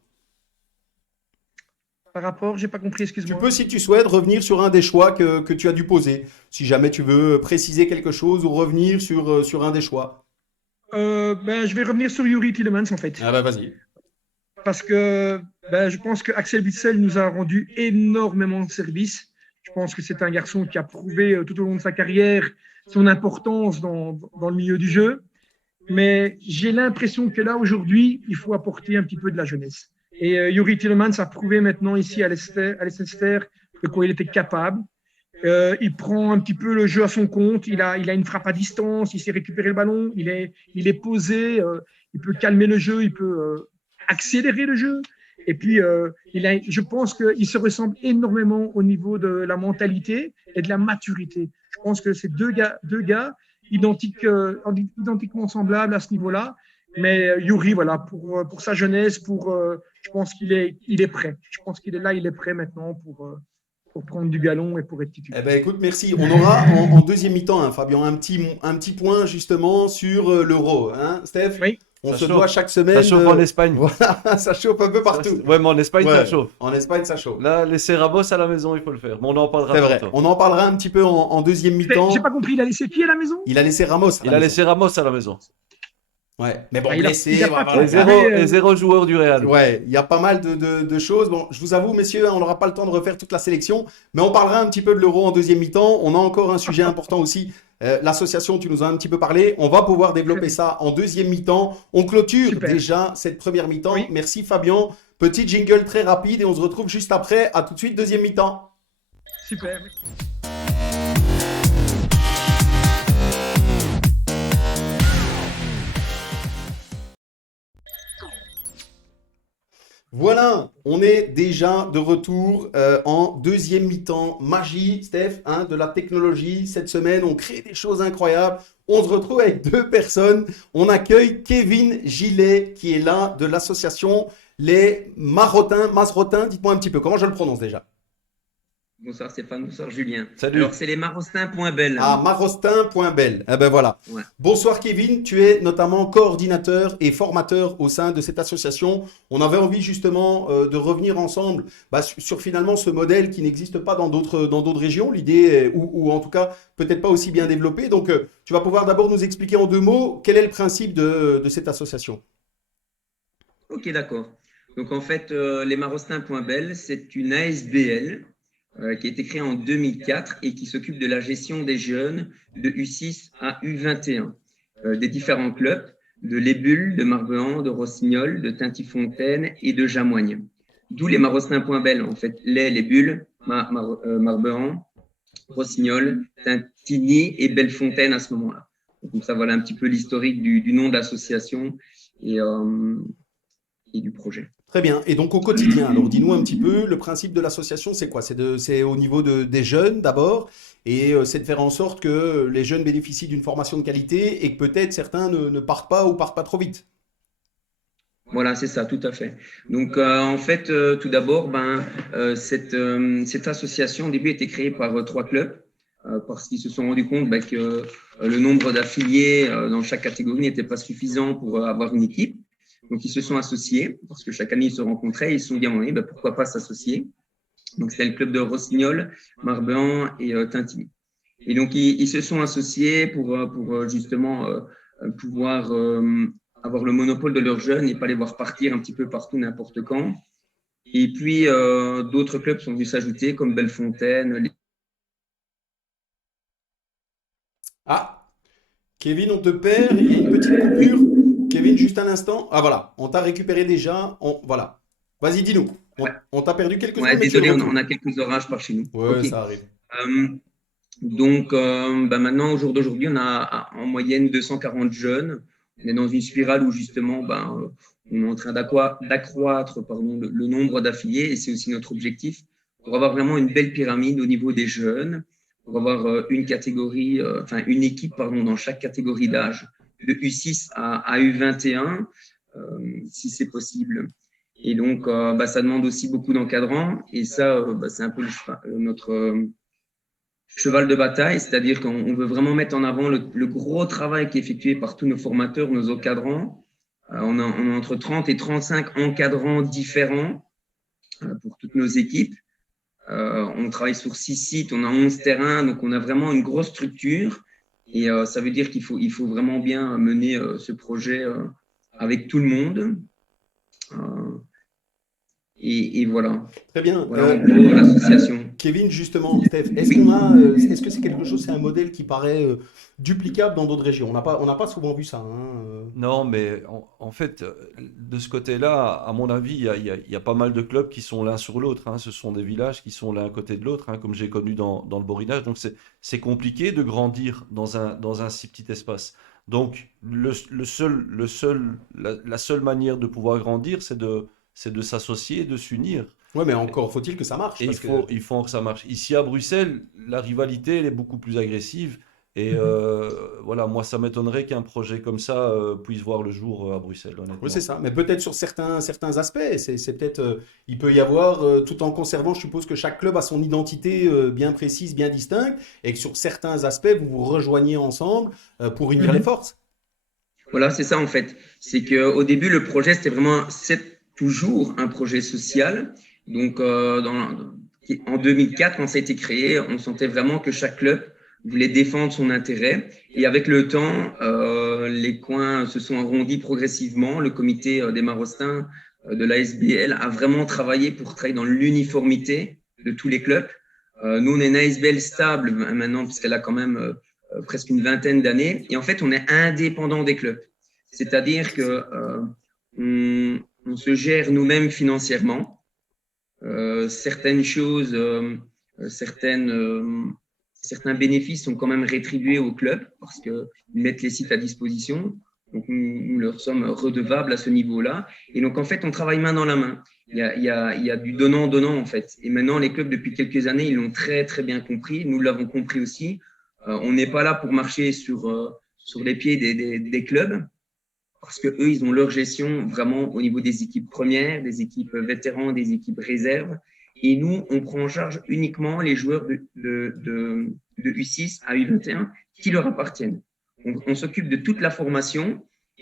Par rapport, j'ai pas compris, Tu excuse-moi. peux, si tu souhaites, revenir sur un des choix que tu as dû poser. Si jamais tu veux préciser quelque chose ou revenir sur un des choix. Je vais revenir sur Yuri Tillemans en fait. Ah bah vas-y. Parce que je pense que Axel Witsel nous a rendu énormément de services. Je pense que c'est un garçon qui a prouvé tout au long de sa carrière son importance dans le milieu du jeu. Mais j'ai l'impression que là, aujourd'hui, il faut apporter un petit peu de la jeunesse. Et Yuri Tillemans a prouvé maintenant ici à Leicester de quoi il était capable. Il prend un petit peu le jeu à son compte. Il a une frappe à distance. Il sait récupérer le ballon. Il est posé. Il peut calmer le jeu. Il peut accélérer le jeu. Et puis, je pense qu'il se ressemble énormément au niveau de la mentalité et de la maturité. Je pense que c'est deux gars identiquement semblables à ce niveau-là. Mais Yuri, voilà, pour sa jeunesse, je pense qu'il est prêt. Je pense qu'il est là, il est prêt maintenant pour prendre du galon et pour être titulaire. Eh ben écoute, merci. On aura en deuxième mi-temps, hein, Fabien, un petit point justement sur l'Euro. Hein, Steph? Oui. On Ça se chauffe. doit chaque semaine. Ça chauffe en Espagne. Voilà, ça chauffe un peu partout. Ouais, mais en Espagne, ça Ouais, chauffe. en Espagne, ça chauffe. Là, laisser Ramos à la maison, il faut le faire. Mais on en parlera C'est vrai. tantôt. On en parlera un petit peu en deuxième mi-temps. J'ai pas compris, il a laissé qui à la maison? Il a laissé Ramos. à la Il a maison. laissé Ramos à la maison. Ouais, mais bon, Ah, il a blessé. pas voilà. Et compris. zéro joueur du Real. Ouais, il y a pas mal de choses. Bon, je vous avoue, messieurs, on n'aura pas le temps de refaire toute la sélection, mais on parlera un petit peu de l'Euro en deuxième mi-temps. On a encore un sujet important aussi. L'association, tu nous as un petit peu parlé. On va pouvoir développer ça en deuxième mi-temps. On clôture Super. déjà cette première mi-temps. Oui. Merci Fabien. Petit jingle très rapide et on se retrouve juste après. À tout de suite, deuxième mi-temps. Super. Voilà, on est déjà de retour en deuxième mi-temps. Magie, Steph, hein, de la technologie. Cette semaine, on crée des choses incroyables. On se retrouve avec deux personnes. On accueille Kevin Gillet, qui est là de l'association Les Mazrotins. Dites-moi un petit peu, comment je le prononce déjà? Bonsoir Stéphane, bonsoir Julien. Salut. Alors, c'est les marostins.bel. Ah, marostin.bel. Eh ben voilà. Ouais. Bonsoir Kevin, tu es notamment coordinateur et formateur au sein de cette association. On avait envie justement de revenir ensemble sur finalement ce modèle qui n'existe pas dans d'autres régions. L'idée, ou en tout cas peut-être pas aussi bien développée. Donc tu vas pouvoir d'abord nous expliquer en 2 mots quel est le principe de cette association. Ok, d'accord. Donc, en fait, les marostins.bel, c'est une ASBL qui a été créée en 2004 et qui s'occupe de la gestion des jeunes de U6 à U21, des différents clubs de Les Bulles, de Marbehan, de Rossignol, de Tinty-Fontaine et de Jamoigne. D'où les marostins.bel, en fait, les Bulles, Marbehan, Rossignol, Tintigny et Bellefontaine à ce moment-là. Donc, ça, voilà un petit peu l'historique du nom de l'association et du projet. Très bien. Et donc au quotidien, alors dis-nous un petit peu, le principe de l'association, c'est quoi? C'est au niveau des jeunes d'abord, et c'est de faire en sorte que les jeunes bénéficient d'une formation de qualité et que peut-être certains ne partent pas ou partent pas trop vite. Voilà, c'est ça, tout à fait. Donc, en fait, tout d'abord, cette association, au début, a été créée par 3 clubs parce qu'ils se sont rendus compte que le nombre d'affiliés dans chaque catégorie n'était pas suffisant pour avoir une équipe. Donc, ils se sont associés parce que chaque année, ils se rencontraient et ils se sont dit à un moment donné, pourquoi pas s'associer. Donc, c'était le club de Rossignol, Marbehan et Tintigny. Et donc, ils se sont associés pour justement pouvoir avoir le monopole de leurs jeunes et pas les voir partir un petit peu partout, n'importe quand. Et puis, d'autres clubs sont venus s'ajouter, comme Bellefontaine. Ah, Kevin, on te perd, il y a une petite coupure. Kevin, juste un instant. Ah voilà, on t'a récupéré déjà. Voilà. Vas-y, dis-nous. On, Ouais, on t'a perdu quelques ouais, secondes, mais tu es de désolé, retour. on a quelques orages par chez nous. Ouais, OK. ça arrive. Euh, donc, maintenant, au jour d'aujourd'hui, on a en moyenne 240 jeunes. On est dans une spirale où justement, on est en train d'accroître le nombre d'affiliés et c'est aussi notre objectif pour avoir vraiment une belle pyramide au niveau des jeunes, pour avoir une catégorie, une équipe dans chaque catégorie d'âge, de U6 à U21, si c'est possible. Et donc, ça demande aussi beaucoup d'encadrants et ça, c'est un peu notre cheval de bataille, c'est-à-dire qu'on veut vraiment mettre en avant le gros travail qui est effectué par tous nos formateurs, nos encadrants. On a entre 30 et 35 encadrants différents pour toutes nos équipes. On travaille sur 6 sites, on a 11 terrains, donc on a vraiment une grosse structure. Et ça veut dire qu'il faut vraiment bien mener ce projet avec tout le monde. Et voilà. Très bien. Voilà en gros l'association. Kevin, justement, Steph, est-ce que c'est quelque chose, c'est un modèle qui paraît duplicable dans d'autres régions? On n'a pas souvent vu ça, hein. Non, mais en fait, de ce côté-là, à mon avis, il y a pas mal de clubs qui sont l'un sur l'autre, hein. Ce sont des villages qui sont l'un à côté de l'autre, hein, comme j'ai connu dans le Borinage. Donc, c'est compliqué de grandir dans un si petit espace. Donc, la seule manière de pouvoir grandir, c'est de s'associer, de s'unir. Ouais, mais encore faut-il que ça marche, Et il parce que faut, il faut que ça marche. Ici à Bruxelles, la rivalité, elle est beaucoup plus agressive. Et voilà, moi, ça m'étonnerait qu'un projet comme ça puisse voir le jour à Bruxelles, oui, c'est honnêtement. ça. Mais peut-être sur certains aspects, c'est peut-être, il peut y avoir, tout en conservant, je suppose que chaque club a son identité bien précise, bien distincte, et que sur certains aspects, vous vous rejoignez ensemble pour unir les forces. Voilà, c'est ça en fait. C'est qu'au début, le projet, c'est toujours un projet social. Donc, en 2004, quand ça a été créé, on sentait vraiment que chaque club voulait défendre son intérêt. Et avec le temps, les coins se sont arrondis progressivement. Le comité des Marostins de l'ASBL a vraiment travaillé pour travailler dans l'uniformité de tous les clubs. Nous, on est une ASBL stable maintenant, puisqu'elle a quand même presque une vingtaine d'années. Et en fait, on est indépendant des clubs. C'est-à-dire que on se gère nous-mêmes financièrement. Certaines choses, certains bénéfices sont quand même rétribués au club parce qu'ils mettent les sites à disposition. Donc, nous leur sommes redevables à ce niveau-là. Et donc, en fait, on travaille main dans la main. Il y a du donnant-donnant, en fait. Et maintenant, les clubs, depuis quelques années, ils l'ont très, très bien compris. Nous l'avons compris aussi. On n'est pas là pour marcher sur les pieds des clubs parce que eux, ils ont leur gestion vraiment au niveau des équipes premières, des équipes vétérans, des équipes réserves. Et nous, on prend en charge uniquement les joueurs de U6 à U21 qui leur appartiennent. On s'occupe de toute la formation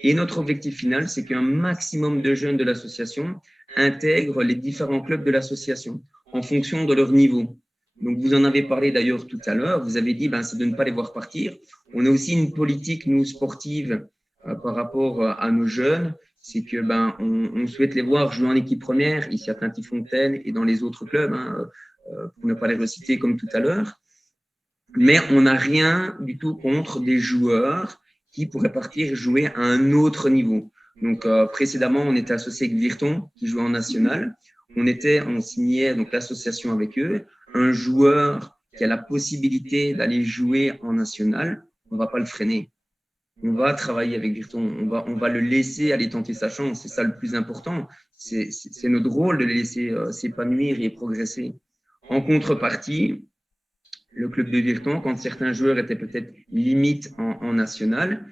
et notre objectif final, c'est qu'un maximum de jeunes de l'association intègrent les différents clubs de l'association en fonction de leur niveau. Donc, vous en avez parlé d'ailleurs tout à l'heure. Vous avez dit, c'est de ne pas les voir partir. On a aussi une politique, nous, sportive, par rapport à nos jeunes. C'est que, on souhaite les voir jouer en équipe première, ici à Tinty-Fontaine et dans les autres clubs, pour ne pas les reciter comme tout à l'heure. Mais on n'a rien du tout contre des joueurs qui pourraient partir jouer à un autre niveau. Donc, précédemment, on était associé avec Virton, qui jouait en national. On signait donc l'association avec eux. Un joueur qui a la possibilité d'aller jouer en national, on ne va pas le freiner. On va travailler avec Virton. On va le laisser aller tenter sa chance. C'est ça le plus important. C'est notre rôle de le laisser s'épanouir et progresser. En contrepartie, le club de Virton, quand certains joueurs étaient peut-être limite en national,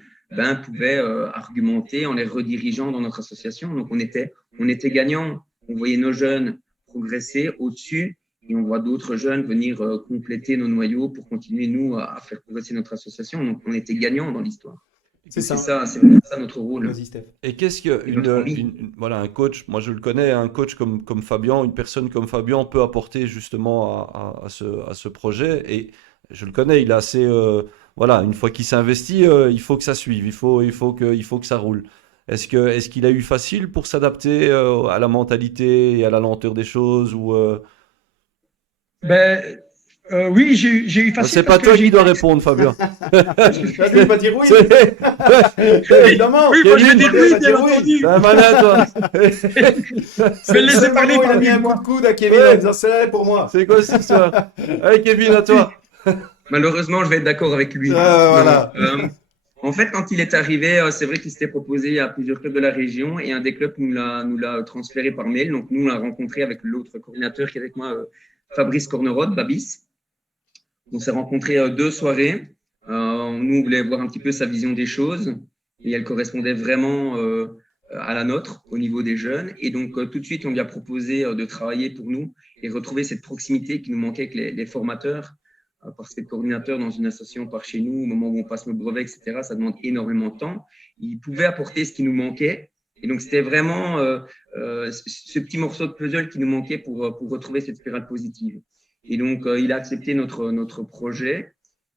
pouvait argumenter en les redirigeant dans notre association. Donc, on était gagnants. On voyait nos jeunes progresser au-dessus et on voit d'autres jeunes venir compléter nos noyaux pour continuer, nous, à faire progresser notre association. Donc, on était gagnants dans l'histoire. C'est ça notre rôle. Vas-y, Steph. Et qu'est-ce que un coach, moi je le connais, un coach comme Fabien, une personne comme Fabien peut apporter justement à ce projet. Et je le connais, il a assez, une fois qu'il s'investit, il faut que ça suive, il faut que ça roule. Est-ce qu'il a eu facile pour s'adapter à la mentalité et à la lenteur des choses ou Oui, j'ai eu facile. C'est pas toi qui dois répondre, Fabien. Il va dire oui. Évidemment. Oui, moi je vais dire oui, bien entendu. Toi. Je vais le laisser parler Il a par mis un coup de coude à Kevin en disant c'est pour moi. C'est quoi cette histoire? Allez, Kevin, à toi. Malheureusement, je vais être d'accord avec lui. Voilà. En fait, quand il est arrivé, c'est vrai qu'il s'était proposé à plusieurs clubs de la région et un des clubs nous l'a transféré par mail. Donc, nous, on l'a rencontré avec l'autre coordinateur qui est avec moi, Fabrice Cornerod, Babis. On s'est rencontrés 2 soirées. Nous, on voulait voir un petit peu sa vision des choses et elle correspondait vraiment à la nôtre au niveau des jeunes. Et donc, tout de suite, on lui a proposé de travailler pour nous et retrouver cette proximité qui nous manquait avec les formateurs. Parce que le coordinateur dans une association par chez nous, au moment où on passe nos brevets, etc., ça demande énormément de temps. Il pouvait apporter ce qui nous manquait. Et donc, c'était vraiment ce petit morceau de puzzle qui nous manquait pour retrouver cette spirale positive. Et donc, il a accepté notre projet.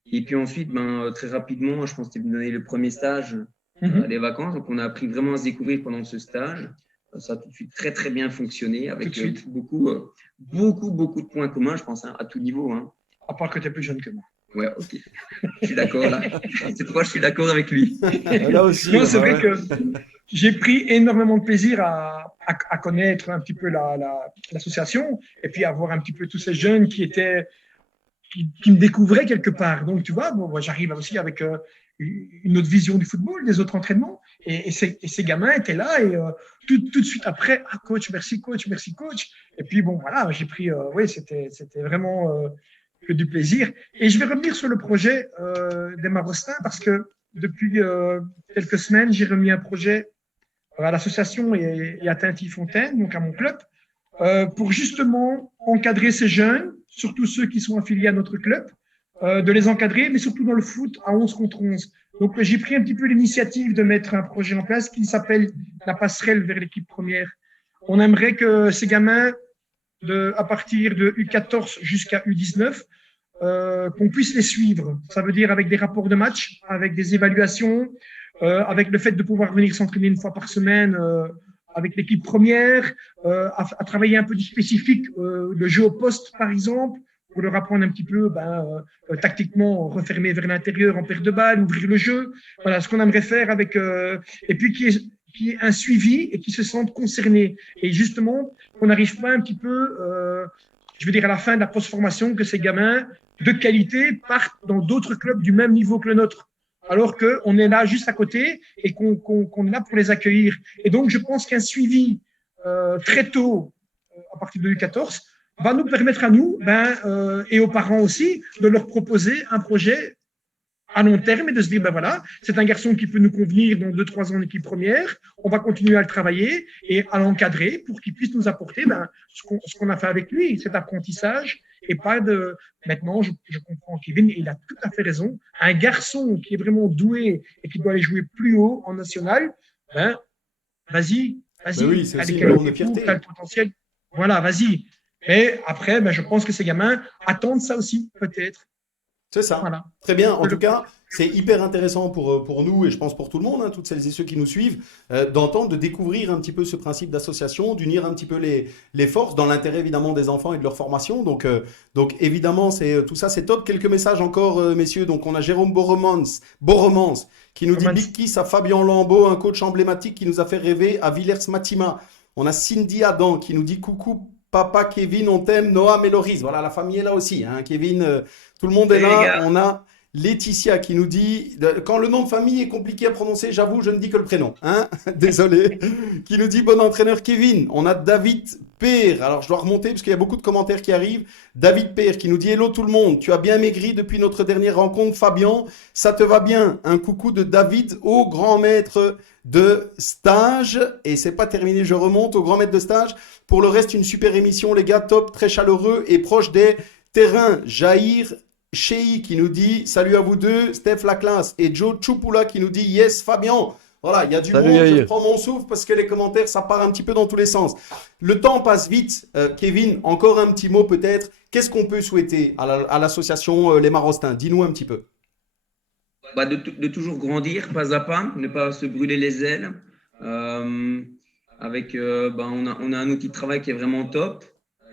Et puis ensuite, très rapidement, je pense qu'il m'a donné le premier stage des vacances. Donc, on a appris vraiment à se découvrir pendant ce stage. Ça a tout de suite très, très bien fonctionné avec beaucoup de points communs, je pense, à tout niveau. À part que tu es plus jeune que moi. Ouais, ok. Je suis d'accord là. Cette fois, je suis d'accord avec lui. Là aussi. Non, c'est vrai que j'ai pris énormément de plaisir à connaître un petit peu l'association et puis à voir un petit peu tous ces jeunes qui me découvraient quelque part. Donc, tu vois, moi, j'arrive aussi avec une autre vision du football, des autres entraînements. Et ces gamins étaient là et tout de suite après, coach, merci coach. Et puis, bon, voilà, j'ai pris, c'était vraiment que du plaisir. Et je vais revenir sur le projet des Marostins parce que depuis quelques semaines, j'ai remis un projet à l'association et à Tinty-Fontaine, donc à mon club, pour justement encadrer ces jeunes, surtout ceux qui sont affiliés à notre club, de les encadrer, mais surtout dans le foot à 11 contre 11. Donc, j'ai pris un petit peu l'initiative de mettre un projet en place qui s'appelle la passerelle vers l'équipe première. On aimerait que ces gamins, à partir de U14 jusqu'à U19, qu'on puisse les suivre. Ça veut dire avec des rapports de match, avec des évaluations, avec le fait de pouvoir venir s'entraîner 1 fois par semaine avec l'équipe première, à travailler un peu du spécifique, le jeu au poste par exemple, pour leur apprendre un petit peu tactiquement refermer vers l'intérieur en perte de balle, ouvrir le jeu. Voilà ce qu'on aimerait faire avec et puis qui est un suivi et qui se sentent concernés. Et justement, on n'arrive pas un petit peu, je veux dire à la fin de la post-formation, que ces gamins de qualité partent dans d'autres clubs du même niveau que le nôtre, alors qu'on est là juste à côté et qu'on est là pour les accueillir. Et donc, je pense qu'un suivi très tôt, à partir de U14, va nous permettre à nous, et aux parents aussi, de leur proposer un projet à long terme et de se dire, ben voilà, c'est un garçon qui peut nous convenir dans 2-3 ans en équipe première, on va continuer à le travailler et à l'encadrer pour qu'il puisse nous apporter ce qu'on a fait avec lui, cet apprentissage et pas de… Maintenant, je comprends Kevin, il a tout à fait raison. Un garçon qui est vraiment doué et qui doit aller jouer plus haut en national, ben, vas-y, Ben oui, c'est t'as aussi les une forme de qualités pour, fierté. t'as le potentiel. Voilà, vas-y. Et après, ben, je pense que ces gamins attendent ça aussi, peut-être. C'est ça. Voilà. Très bien. En tout cas, c'est hyper intéressant pour nous et je pense pour tout le monde, hein, toutes celles et ceux qui nous suivent, d'entendre, de découvrir un petit peu ce principe d'association, d'unir un petit peu les forces dans l'intérêt évidemment des enfants et de leur formation. Donc évidemment, tout ça, c'est top. Quelques messages encore, messieurs. Donc on a Jérôme Borremans qui nous dit Borremans. Big Kiss à Fabien Lambeau, un coach emblématique qui nous a fait rêver à Villers-Matima. On a Cindy Adam qui nous dit coucou papa Kevin, on t'aime, Noam et Loris. Voilà, la famille est là aussi, hein. Kevin, tout le monde est Salut, les là. gars. On a Laetitia qui nous dit, quand le nom de famille est compliqué à prononcer, j'avoue, je ne dis que le prénom, hein. Désolé. Qui nous dit bon entraîneur Kevin. On a David Père. Alors je dois remonter parce qu'il y a beaucoup de commentaires qui arrivent. David Père qui nous dit hello tout le monde. Tu as bien maigri depuis notre dernière rencontre, Fabien. Ça te va bien. Un coucou de David au grand maître de stage. Et c'est pas terminé, je remonte au grand maître de stage. Pour le reste, une super émission, les gars, top, très chaleureux et proche des terrains. Jair Chei qui nous dit salut à vous deux, Steph Laclasse et Joe Chupula qui nous dit yes Fabien. Voilà, il y a du Salut, monde, je Yair. prends mon souffle parce que les commentaires, ça part un petit peu dans tous les sens. Le temps passe vite. Kevin, encore un petit mot peut-être. Qu'est-ce qu'on peut souhaiter à l'association Les Marostins? Dis-nous un petit peu. Bah, de toujours grandir pas à pas, ne pas se brûler les ailes. On a un outil de travail qui est vraiment top.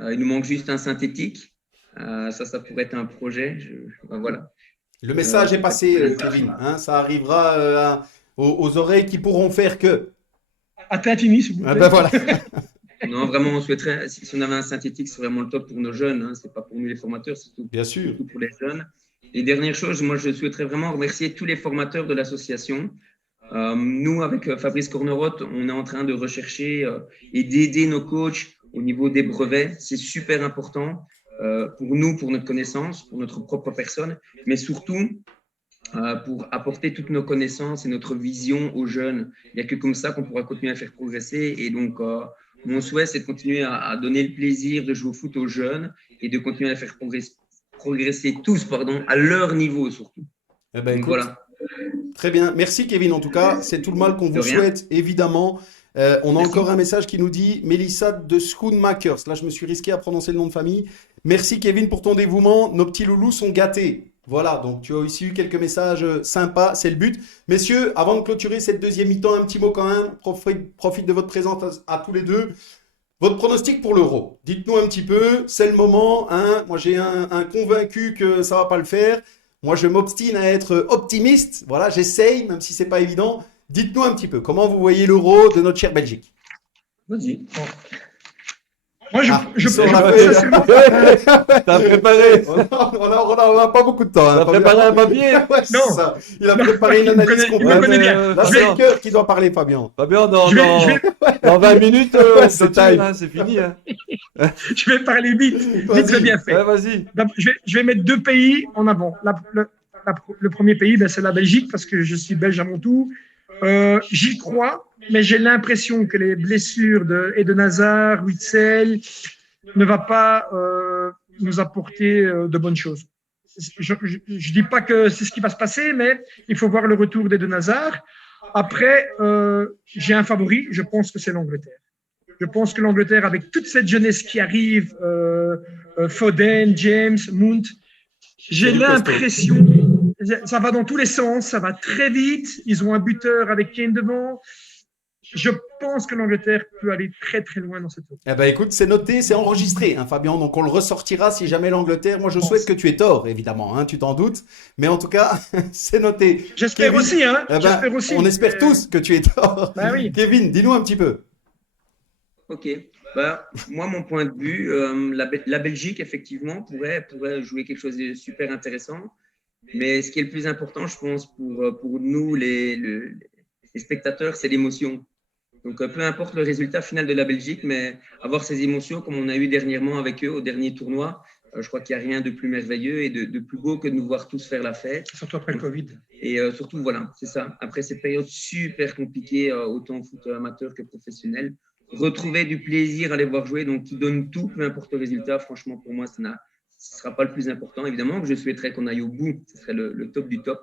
Il nous manque juste un synthétique. Ça pourrait être un projet. Voilà. Le message est passé, Kevin. Hein, ça arrivera aux oreilles qui pourront faire que. À Tintigny, s'il vous Ah plaît. ben voilà. Non, vraiment, on souhaiterait, si on avait un synthétique, c'est vraiment le top pour nos jeunes. Hein. C'est pas pour nous les formateurs, c'est Bien sûr. surtout pour les jeunes. Et dernière chose, moi, je souhaiterais vraiment remercier tous les formateurs de l'association. Nous, avec Fabrice Cornerotte, on est en train de rechercher et d'aider nos coachs au niveau des brevets. C'est super important pour nous, pour notre connaissance, pour notre propre personne, mais surtout pour apporter toutes nos connaissances et notre vision aux jeunes. Il n'y a que comme ça qu'on pourra continuer à faire progresser. Et donc, mon souhait, c'est de continuer à donner le plaisir de jouer au foot aux jeunes et de continuer à faire progresser tous, à leur niveau surtout. Eh ben, Donc, écoute, voilà. très bien. Merci, Kevin. En tout cas, c'est tout le mal qu'on De vous rien. souhaite, évidemment. On a Merci. encore un message qui nous dit Mélissa de Schoonmakers. Là, je me suis risqué à prononcer le nom de famille. Merci, Kevin, pour ton dévouement. Nos petits loulous sont gâtés. Voilà, donc tu as aussi eu quelques messages sympas, c'est le but. Messieurs, avant de clôturer cette deuxième mi-temps, un petit mot quand même. Profite de votre présence à tous les deux. Votre pronostic pour l'Euro. Dites-nous un petit peu, c'est le moment. Hein. Moi, j'ai un convaincu que ça va pas le faire. Moi, je m'obstine à être optimiste. Voilà, j'essaye, même si c'est pas évident. Dites-nous un petit peu, comment vous voyez l'Euro de notre chère Belgique? Vas-y. Moi, Ils sont là. T'as préparé. On a pas beaucoup de temps. T'as préparé un papier. Ouais, c'est Non. ça. Il a préparé une Il me analyse connaît- il me complète. connaît bien. Là, Je c'est vais- le cœur qui doit parler, Fabien. Fabien, Je vais- dans 20 minutes, Ouais, on c'est clôture, time. hein, c'est fini. Hein. Je vais parler vite. Vas-y. Vite, c'est bien fait. Ouais, vas-y. Je vais mettre 2 pays en avant. Le premier pays, ben, c'est la Belgique, parce que je suis belge à mon tour. J'y crois, mais j'ai l'impression que les blessures de Eden Hazard, Witsel, ne va pas nous apporter de bonnes choses. Je ne dis pas que c'est ce qui va se passer, mais il faut voir le retour d'Eden Hazard. Après, j'ai un favori, je pense que c'est l'Angleterre. Je pense que l'Angleterre, avec toute cette jeunesse qui arrive, Foden, James, Mount, j'ai C'est du costaud. l'impression, ça va dans tous les sens, ça va très vite. Ils ont un buteur avec Kane devant. Je pense que l'Angleterre peut aller très très loin dans cette zone. Eh ben écoute, c'est noté, c'est enregistré, hein, Fabien. Donc on le ressortira si jamais l'Angleterre. Moi, je souhaite que tu aies tort, évidemment. Hein, tu t'en doutes. Mais en tout cas, c'est noté. J'espère Kevin, aussi, hein. eh ben, J'espère aussi. on espère tous que tu aies tort. Bah oui. Kevin, dis-nous un petit peu. Ok. Moi, mon point de vue, la Belgique, effectivement, pourrait jouer quelque chose de super intéressant. Mais ce qui est le plus important, je pense, pour nous, les spectateurs, c'est l'émotion. Donc, peu importe le résultat final de la Belgique, mais avoir ces émotions comme on a eu dernièrement avec eux au dernier tournoi, Je crois qu'il n'y a rien de plus merveilleux et de plus beau que de nous voir tous faire la fête. Surtout après le Covid. Et surtout, voilà, c'est ça. Après cette période super compliquée, autant au foot amateur que professionnel, retrouver du plaisir à les voir jouer, donc qui donnent tout, peu importe le résultat. Franchement, pour moi, ce ne sera pas le plus important. Évidemment que je souhaiterais qu'on aille au bout, ce serait le top du top.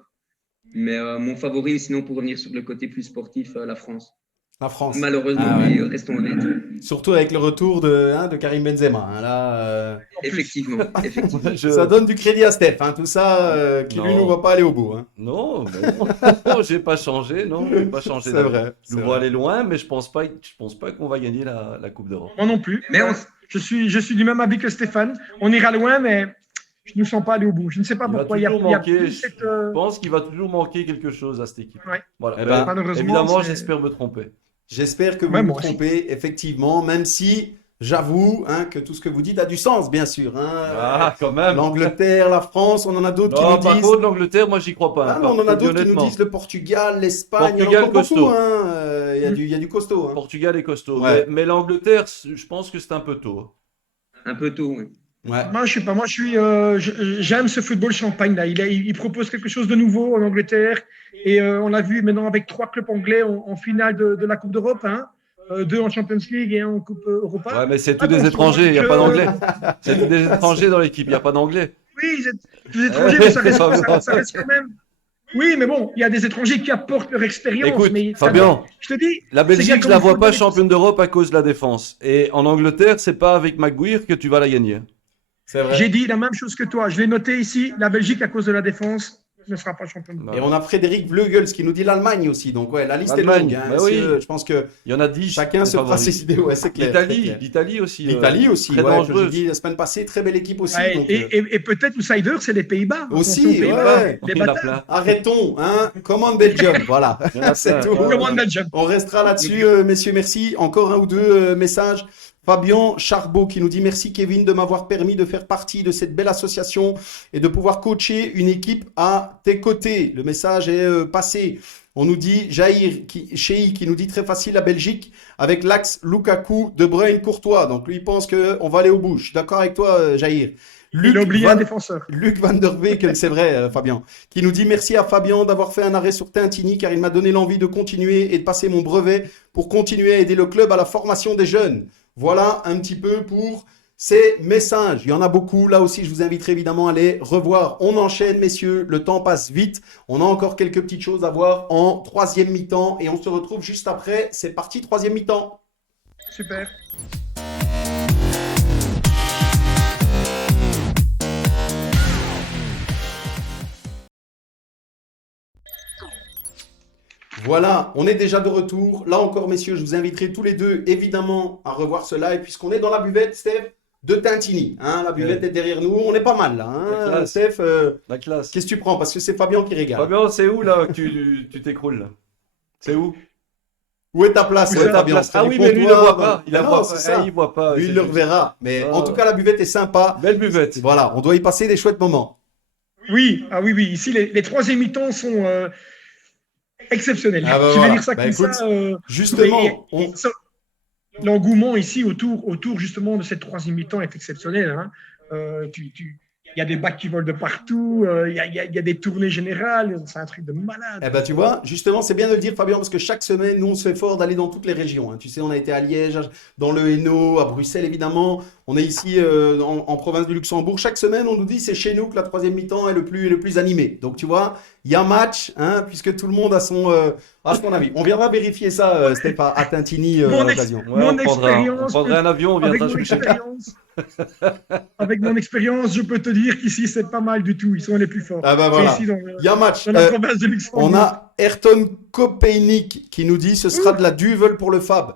Mais mon favori, sinon, pour revenir sur le côté plus sportif, la France. La France. Malheureusement, mais restons honnêtes. Surtout avec le retour de Karim Benzema. Là, Effectivement. ça donne du crédit à Steph. Tout ça, qui lui Non. ne va pas aller au bout. Non, non, j'ai pas changé, non, j'ai pas changé. C'est vrai. Nous voulons aller loin, mais je pense pas qu'on va gagner la Coupe d'Europe. Moi non plus. Mais je suis du même avis que Stéphane. On ira loin, mais je ne nous sens pas aller au bout. Je ne sais pas pourquoi. Je pense qu'il va toujours manquer quelque chose à cette équipe. Ouais. Voilà. Eh ben, malheureusement, évidemment, c'est- j'espère me tromper. J'espère que vous Ouais, vous moi aussi. trompez, effectivement, même si j'avoue que tout ce que vous dites a du sens, bien sûr. Ah, quand même. L'Angleterre, la France, on en a d'autres Non, qui par nous disent. contre, l'Angleterre, moi, j'y crois pas. Ah, non, on en a d'autres qui nous honnêtement. disent le Portugal, l'Espagne, il y en a Portugal, encore beaucoup. costaud. Il y a du costaud. Portugal est costaud. Ouais. Mais l'Angleterre, je pense que c'est un peu tôt. un peu tôt, oui. Ouais. Moi, je sais pas. Moi, j'aime ce football champagne là. Il propose quelque chose de nouveau en Angleterre. Et on l'a vu maintenant avec 3 clubs anglais en finale de la Coupe d'Europe. 2 en Champions League et 1 en Coupe Europa. Ouais, mais c'est tous des Attention, étrangers, il n'y a que- pas d'anglais. C'est tous des étrangers dans l'équipe, il n'y a pas d'anglais. Oui, tous étrangers, mais ça reste quand même. Oui, mais bon, il y a des étrangers qui apportent leur expérience. Écoute, mais Fabien, je te dis, la c'est Belgique, je comme la le vois pas football. championne d'Europe à cause de la défense. Et en Angleterre, c'est pas avec Maguire que tu vas la gagner. C'est vrai. J'ai dit la même chose que toi. Je l'ai noté ici. La Belgique, à cause de la défense, ne sera pas championne. Bah, Et on a Frédéric Vleugels qui nous dit l'Allemagne aussi. Donc, ouais, la liste est L'Allemagne, longue. bah oui. Je pense que Il y en a 10. chacun se fera ses idées. Ouais, c'est clair. c'est clair. L'Italie aussi. L'Italie aussi, très ouais, que je dangereuse. dis la semaine passée, très belle équipe aussi. Ouais, donc, et peut-être outsider, c'est les Pays-Bas. Aussi, Attention aux Pays-Bas, ouais. les Il y en a bâtards. plein. arrêtons, Command Belgium, voilà. Il y en a C'est plein. tout. Ouais, Comment ouais. on a jump. On restera là-dessus, messieurs, merci. Encore un ou deux messages. Fabien Charbot qui nous dit merci Kevin de m'avoir permis de faire partie de cette belle association et de pouvoir coacher une équipe à tes côtés. Le message est passé. On nous dit Jair Chei qui nous dit très facile la Belgique avec l'axe Lukaku, De Bruyne, Courtois. Donc lui il pense qu'on va aller au bout. Je suis d'accord avec toi Jair. Il a oublié un défenseur. Luc Van der Beek, c'est vrai, Fabien, qui nous dit merci à Fabien d'avoir fait un arrêt sur Tintini car il m'a donné l'envie de continuer et de passer mon brevet pour continuer à aider le club à la formation des jeunes. Voilà un petit peu pour ces messages. Il y en a beaucoup. Là aussi, je vous inviterai évidemment à les revoir. On enchaîne, messieurs. Le temps passe vite. On a encore quelques petites choses à voir en troisième mi-temps et on se retrouve juste après. C'est parti, troisième mi-temps. Super. Voilà, on est déjà de retour. Là encore, messieurs, je vous inviterai tous les deux, évidemment, à revoir ce live, puisqu'on est dans la buvette, Steph, de Tintini. La buvette est derrière nous. On est pas mal, là. La classe. Steph, La classe. qu'est-ce que tu prends? Parce que c'est Fabien qui régale. Fabien, c'est où là que tu t'écroules là? C'est où? Où est ta place, Où est ta Fabien? place? Ah oui, Réponds-toi. mais lui, il ne voit pas. Il Ah non, voit c'est pas. ça. Il voit pas. Lui, il c'est le juste. reverra. Mais Ah. en tout cas, la buvette est sympa. Belle buvette. Voilà, on doit y passer des chouettes moments. Oui, oui. Ici, les troisième mi-temps sont exceptionnels. Ah bah Je voilà. vais dire ça Bah comme écoute, ça. Justement, Et l'engouement ici autour justement de cette troisième mi-temps est exceptionnel. Il y a des bacs qui volent de partout, il y a des tournées générales, c'est un truc de malade. eh ben, tu vois, justement, c'est bien de le dire, Fabien, parce que chaque semaine, nous, on se fait fort d'aller dans toutes les régions. Tu sais, on a été à Liège, dans le Hainaut, à Bruxelles, évidemment. On est ici en province du Luxembourg. Chaque semaine, on nous dit c'est chez nous que la troisième mi-temps est le plus animé. Donc, tu vois, il y a match, puisque tout le monde a son avis. On viendra vérifier ça, Steph, à Tintini à l'occasion. Ouais, Mon on expérience, prendrait un avion, on avec viendra mon chercher. expérience, avec mon expérience, je peux te dire qu'ici, c'est pas mal du tout. Ils sont les plus forts. Ah ben C'est voilà, ici dans, il y a match. dans la province de Luxembourg. On a Ayrton Kopeinik qui nous dit ce sera de la duvel pour le Fab.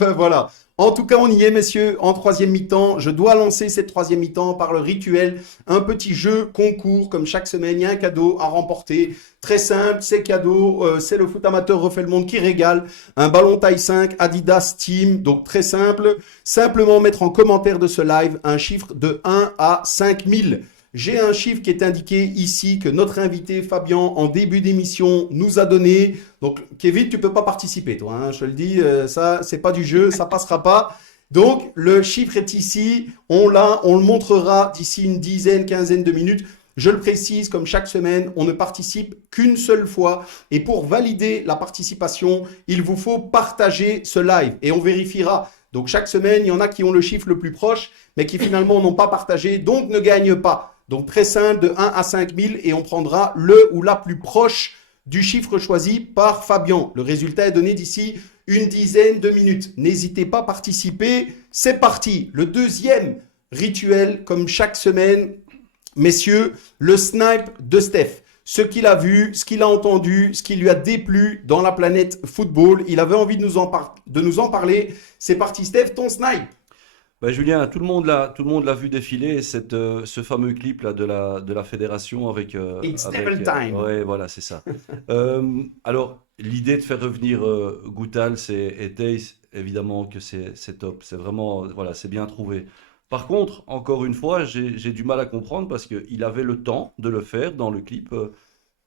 Ben voilà. En tout cas, on y est, messieurs, en troisième mi-temps. Je dois lancer cette troisième mi-temps par le rituel. Un petit jeu concours, comme chaque semaine. Il y a un cadeau à remporter. Très simple, c'est cadeau. C'est le foot amateur refait le monde qui régale. Un ballon taille 5 Adidas Team. Donc très simple. Simplement mettre en commentaire de ce live un chiffre de 1 à 5000. J'ai un chiffre qui est indiqué ici que notre invité Fabien en début d'émission nous a donné. Donc Kevin, tu peux pas participer toi, je te le dis, ça c'est pas du jeu, ça passera pas. Donc, le chiffre est ici. On l'a, on le montrera d'ici une dizaine, quinzaine de minutes. Je le précise, comme chaque semaine, on ne participe qu'une seule fois. Et pour valider la participation, il vous faut partager ce live. Et on vérifiera. Donc, chaque semaine, il y en a qui ont le chiffre le plus proche, mais qui finalement n'ont pas partagé, donc ne gagnent pas. Donc, très simple, de 1 à 5 000, et on prendra le ou la plus proche du chiffre choisi par Fabien. Le résultat est donné d'ici une dizaine de minutes. N'hésitez pas à participer. C'est parti. Le deuxième rituel, comme chaque semaine, messieurs, le snipe de Steph. Ce qu'il a vu, ce qu'il a entendu, ce qui lui a déplu dans la planète football. Il avait envie de nous en parler. C'est parti, Steph, ton snipe. Bah, Julien, tout le monde l'a vu défiler, ce fameux clip là de la fédération avec. It's avec, devil time. Ouais, voilà, c'est ça. Alors, l'idée de faire revenir Goutal et Theis, évidemment que c'est top. C'est vraiment, voilà, c'est bien trouvé. Par contre, encore une fois, j'ai du mal à comprendre parce qu'il avait le temps de le faire dans le clip.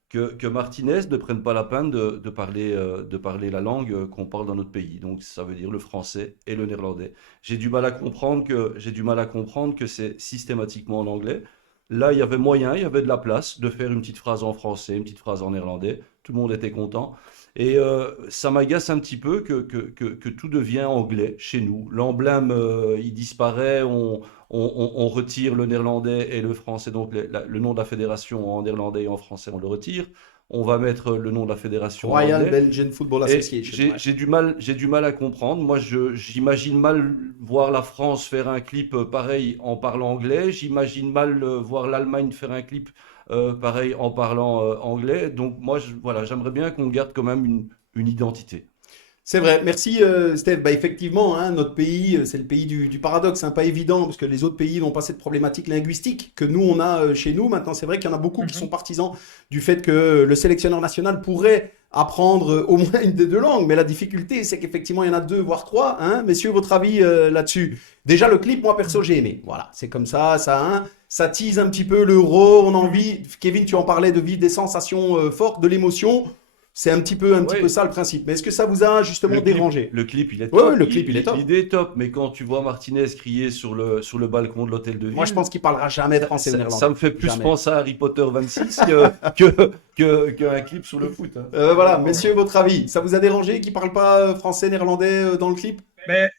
Que Martinez ne prenne pas la peine de parler la langue qu'on parle dans notre pays. Donc ça veut dire le français et le néerlandais. J'ai du mal à comprendre que c'est systématiquement en anglais. Là, il y avait moyen, il y avait de la place de faire une petite phrase en français, une petite phrase en néerlandais. Tout le monde était content. Et ça m'agace un petit peu que tout devient anglais chez nous. L'emblème, il disparaît, on retire le néerlandais et le français, donc le nom de la fédération en néerlandais et en français, on le retire. On va mettre le nom de la fédération en Royal anglais. Belgian Football Et Association. j'ai du mal à comprendre. Moi, j'imagine mal voir la France faire un clip pareil en parlant anglais. J'imagine mal voir l'Allemagne faire un clip pareil en parlant anglais. Donc moi, voilà, j'aimerais bien qu'on garde quand même une identité. C'est vrai, merci Steph. Bah, effectivement, hein, notre pays, c'est le pays du paradoxe, hein, pas évident, parce que les autres pays n'ont pas cette problématique linguistique que nous, on a chez nous. Maintenant, c'est vrai qu'il y en a beaucoup qui sont partisans du fait que le sélectionneur national pourrait apprendre au moins une des deux langues. Mais la difficulté, c'est qu'effectivement, il y en a deux, voire trois. Hein. Messieurs, votre avis là-dessus? Déjà, le clip, moi, perso, j'ai aimé. Voilà, c'est comme ça, ça tease un petit peu l'euro. On a envie, Kevin, tu en parlais, de vivre des sensations fortes, de l'émotion. C'est un petit peu ça le principe. Mais est-ce que ça vous a justement dérangé? Le clip, il est top. Ouais, le clip, il est top. L'idée est top, mais quand tu vois Martinez crier sur le balcon de l'hôtel de ville. Moi, je pense qu'il parlera jamais de français ou néerlandais. Ça me fait plus penser à Harry Potter 26 qu'un clip sur le foot. Hein. Voilà, messieurs, votre avis? Ça vous a dérangé qu'il parle pas français, néerlandais dans le clip? Mais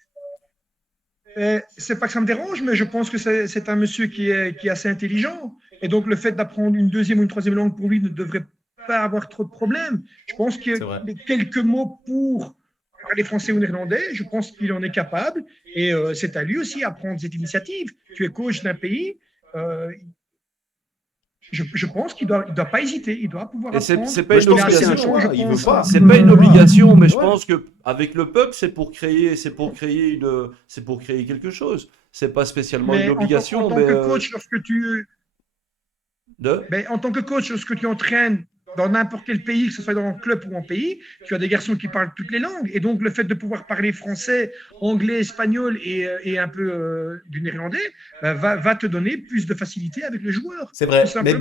c'est pas que ça me dérange, mais je pense que c'est un monsieur qui est assez intelligent. Et donc, le fait d'apprendre une deuxième ou une troisième langue pour lui ne devrait pas avoir trop de problèmes. Je pense qu'il y a quelques mots pour parler français ou néerlandais. Je pense qu'il en est capable. Et c'est à lui aussi à prendre cette initiative. Tu es coach d'un pays. Je pense qu'il doit pas hésiter. Il doit pouvoir apprendre. C'est pas une obligation. Il veut pas. C'est pas une obligation, mais je pense que avec le peuple, c'est pour créer quelque chose. C'est pas spécialement une obligation. En tant que coach, en tant que coach, lorsque tu entraînes dans n'importe quel pays, que ce soit dans un club ou en pays, tu as des garçons qui parlent toutes les langues. Et donc, le fait de pouvoir parler français, anglais, espagnol et un peu du néerlandais va te donner plus de facilité avec le joueur. C'est vrai. Mais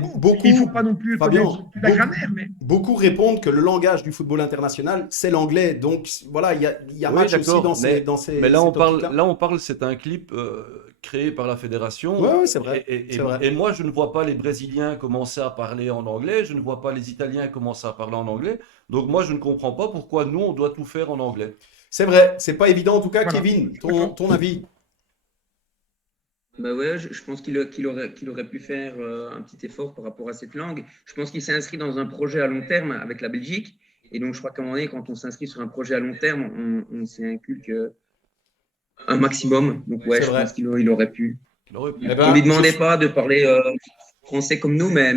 il ne faut pas non plus connaître la grammaire. Beaucoup répondent que le langage du football international, c'est l'anglais. Donc, voilà, il y a match aussi dans ces mais là, on parle, c'est un clip créé par la fédération. Oui, c'est vrai. Et moi, je ne vois pas les Brésiliens commencer à parler en anglais. Je ne vois pas les Italiens commencer à parler en anglais. Donc moi, je ne comprends pas pourquoi nous, on doit tout faire en anglais. C'est vrai. C'est pas évident. En tout cas, voilà. Kevin, ton avis? Bah ouais, je pense qu'il aurait pu faire un petit effort par rapport à cette langue. Je pense qu'il s'est inscrit dans un projet à long terme avec la Belgique. Et donc, je crois qu'à un moment donné, quand on s'inscrit sur un projet à long terme, on s'y inculque un maximum. Donc, ouais, je pense qu'il aurait pu. On ne lui demandait pas de parler français comme nous, mais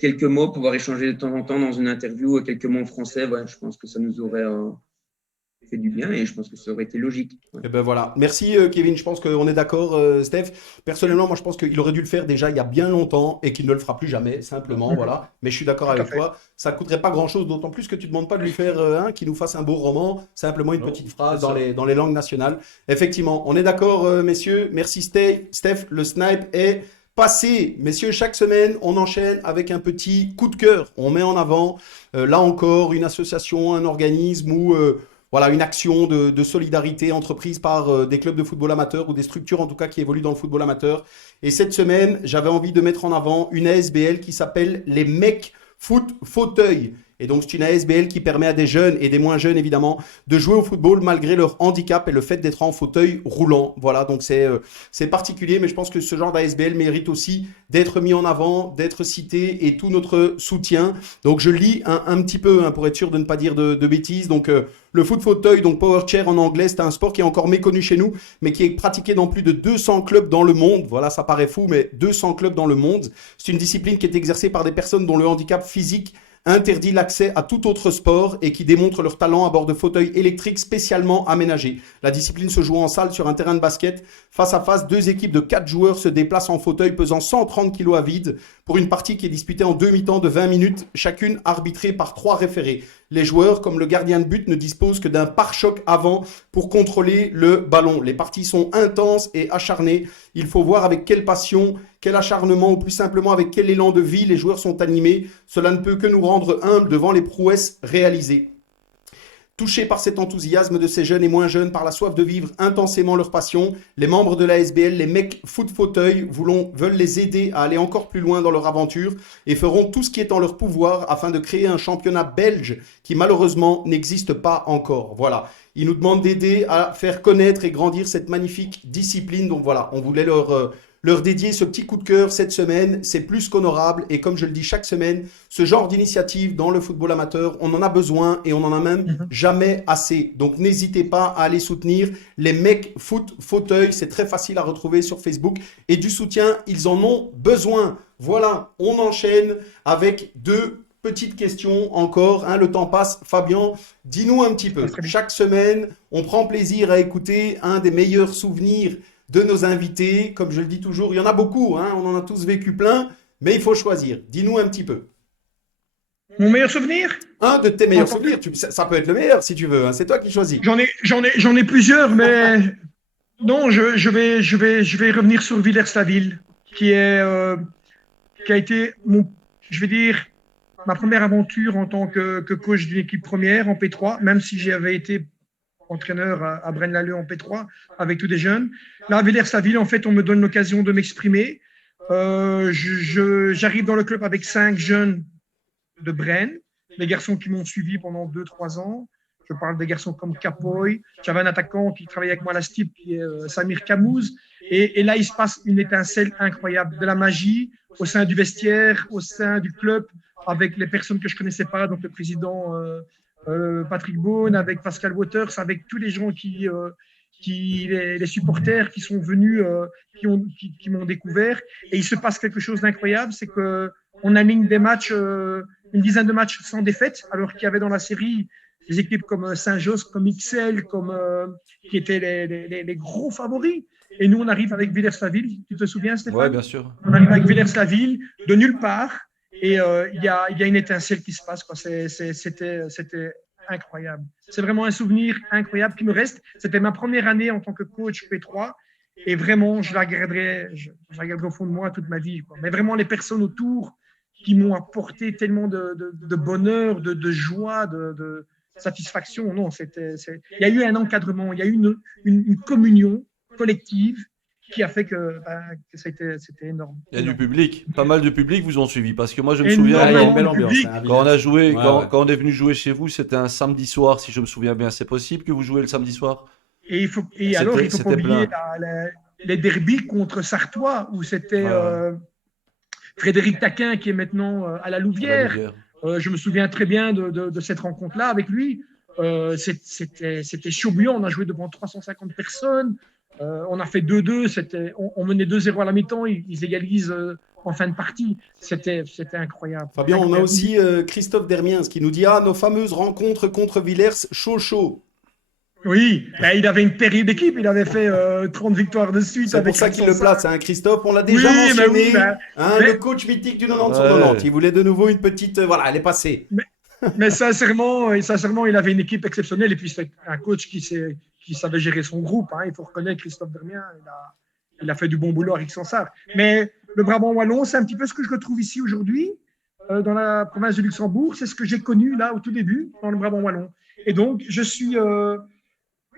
quelques mots, pouvoir échanger de temps en temps dans une interview, quelques mots en français, ouais, je pense que ça nous aurait fait du bien et je pense que ça aurait été logique. Ouais. Et ben voilà. Merci Kevin, je pense qu'on est d'accord Steph. Personnellement, moi je pense qu'il aurait dû le faire déjà il y a bien longtemps et qu'il ne le fera plus jamais, simplement, voilà. Mais je suis d'accord avec toi, ça ne coûterait pas grand-chose, d'autant plus que tu ne demandes pas de lui faire qu'il nous fasse un beau roman, simplement une petite phrase dans les langues nationales. Effectivement, on est d'accord messieurs, merci Steph, le snipe est passé. Messieurs, chaque semaine, on enchaîne avec un petit coup de cœur. On met en avant, là encore, une association, un organisme ou voilà, une action de solidarité entreprise par des clubs de football amateur ou des structures en tout cas qui évoluent dans le football amateur. Et cette semaine, j'avais envie de mettre en avant une ASBL qui s'appelle les Mecs Foot Fauteuil. Et donc, c'est une ASBL qui permet à des jeunes et des moins jeunes, évidemment, de jouer au football malgré leur handicap et le fait d'être en fauteuil roulant. Voilà, donc c'est particulier, mais je pense que ce genre d'ASBL mérite aussi d'être mis en avant, d'être cité et tout notre soutien. Donc, je lis un petit peu pour être sûr de ne pas dire de bêtises. Donc, le foot fauteuil, donc Power Chair en anglais, c'est un sport qui est encore méconnu chez nous, mais qui est pratiqué dans plus de 200 clubs dans le monde. Voilà, ça paraît fou, mais 200 clubs dans le monde. C'est une discipline qui est exercée par des personnes dont le handicap physique interdit l'accès à tout autre sport et qui démontrent leur talent à bord de fauteuils électriques spécialement aménagés. La discipline se joue en salle sur un terrain de basket. Face à face, 2 équipes de 4 joueurs se déplacent en fauteuil pesant 130 kg à vide pour une partie qui est disputée en 2 mi-temps de 20 minutes, chacune arbitrée par 3 référés. Les joueurs, comme le gardien de but, ne disposent que d'un pare-choc avant pour contrôler le ballon. Les parties sont intenses et acharnées. Il faut voir avec quelle passion, quel acharnement ou plus simplement avec quel élan de vie les joueurs sont animés. Cela ne peut que nous rendre humbles devant les prouesses réalisées. Touchés par cet enthousiasme de ces jeunes et moins jeunes, par la soif de vivre intensément leur passion, les membres de l'ASBL, les mecs foot fauteuil, veulent les aider à aller encore plus loin dans leur aventure et feront tout ce qui est en leur pouvoir afin de créer un championnat belge qui malheureusement n'existe pas encore. Voilà. Ils nous demandent d'aider à faire connaître et grandir cette magnifique discipline. Donc voilà, on voulait leur dédier ce petit coup de cœur cette semaine. C'est plus qu'honorable. Et comme je le dis chaque semaine, ce genre d'initiative dans le football amateur, on en a besoin et on en a même jamais assez. Donc n'hésitez pas à aller soutenir les mecs foot fauteuil. C'est très facile à retrouver sur Facebook. Et du soutien, ils en ont besoin. Voilà, on enchaîne avec 2 petites questions encore, le temps passe. Fabien, dis-nous un petit peu. Chaque semaine, on prend plaisir à écouter un des meilleurs souvenirs de nos invités. Comme je le dis toujours, il y en a beaucoup, on en a tous vécu plein, mais il faut choisir. Dis-nous un petit peu. Mon meilleur souvenir? Un de tes meilleurs souvenirs. Ça peut être le meilleur si tu veux, c'est toi qui choisis. J'en ai plusieurs, mais non, je vais revenir sur Villers-la-Ville, qui a été ma première aventure en tant que coach d'une équipe première en P3, même si j'avais été entraîneur à Braine-l'Alleud en P3 avec tous des jeunes. Là, à Villers-la-Ville, en fait, on me donne l'occasion de m'exprimer. J'arrive dans le club avec 5 jeunes de Braine, des garçons qui m'ont suivi pendant 2-3 ans. Je parle des garçons comme Capoy. J'avais un attaquant qui travaillait avec moi à la STIP, qui est Samir Kamouz. Et là, il se passe une étincelle incroyable, de la magie au sein du vestiaire, au sein du club, avec les personnes que je ne connaissais pas, donc le président Patrick Beaune, avec Pascal Waters, avec tous les gens les supporters qui sont venus, qui m'ont découvert. Et il se passe quelque chose d'incroyable, c'est qu'on aligne des matchs, une dizaine de matchs sans défaite, alors qu'il y avait dans la série des équipes comme Saint-Josse, comme XL, qui étaient les gros favoris. Et nous, on arrive avec Villers-la-Ville. Tu te souviens, Stéphane? Oui, bien sûr. On arrive avec Villers-la-Ville, de nulle part. Et il y a une étincelle qui se passe. C'était incroyable. C'est vraiment un souvenir incroyable qui me reste. C'était ma première année en tant que coach P3. Et vraiment, je la garderai au fond de moi toute ma vie. Mais vraiment, les personnes autour qui m'ont apporté tellement de bonheur, de joie, de satisfaction. Non, il y a eu un encadrement, il y a eu une communion collective qui a fait que c'était énorme. Il y a du public, pas mal de public vous ont suivi, parce que moi je me souviens, il y a une belle ambiance. quand on a joué, quand on est venu jouer chez vous, c'était un samedi soir, si je me souviens bien. C'est possible que vous jouez le samedi soir? Et il faut pas oublier les derbies contre Sartois, où c'était Frédéric Taquin qui est maintenant à la Louvière. Je me souviens très bien de cette rencontre-là avec lui. C'était chaud bouillant, on a joué devant 350 personnes. On a fait 2-2, on menait 2-0 à la mi-temps, ils égalisent en fin de partie. C'était incroyable. Fabien, on a aussi Christophe Dermiens qui nous dit nos fameuses rencontres contre Villers, chaud. Oui, il avait une terrible équipe, il avait fait 30 victoires de suite. C'est pour ça qu'il le place, Christophe. On l'a déjà mentionné, le coach mythique du 90 sur 90. Il voulait de nouveau une petite... elle est passée. Mais sincèrement, il avait une équipe exceptionnelle et puis c'est un coach qui savait gérer son groupe. Il faut reconnaître Christophe Dermiens, il a fait du bon boulot avec Sansard. Mais le Brabant wallon, c'est un petit peu ce que je retrouve ici aujourd'hui, dans la province de Luxembourg. C'est ce que j'ai connu là au tout début, dans le Brabant wallon. Et donc, je suis.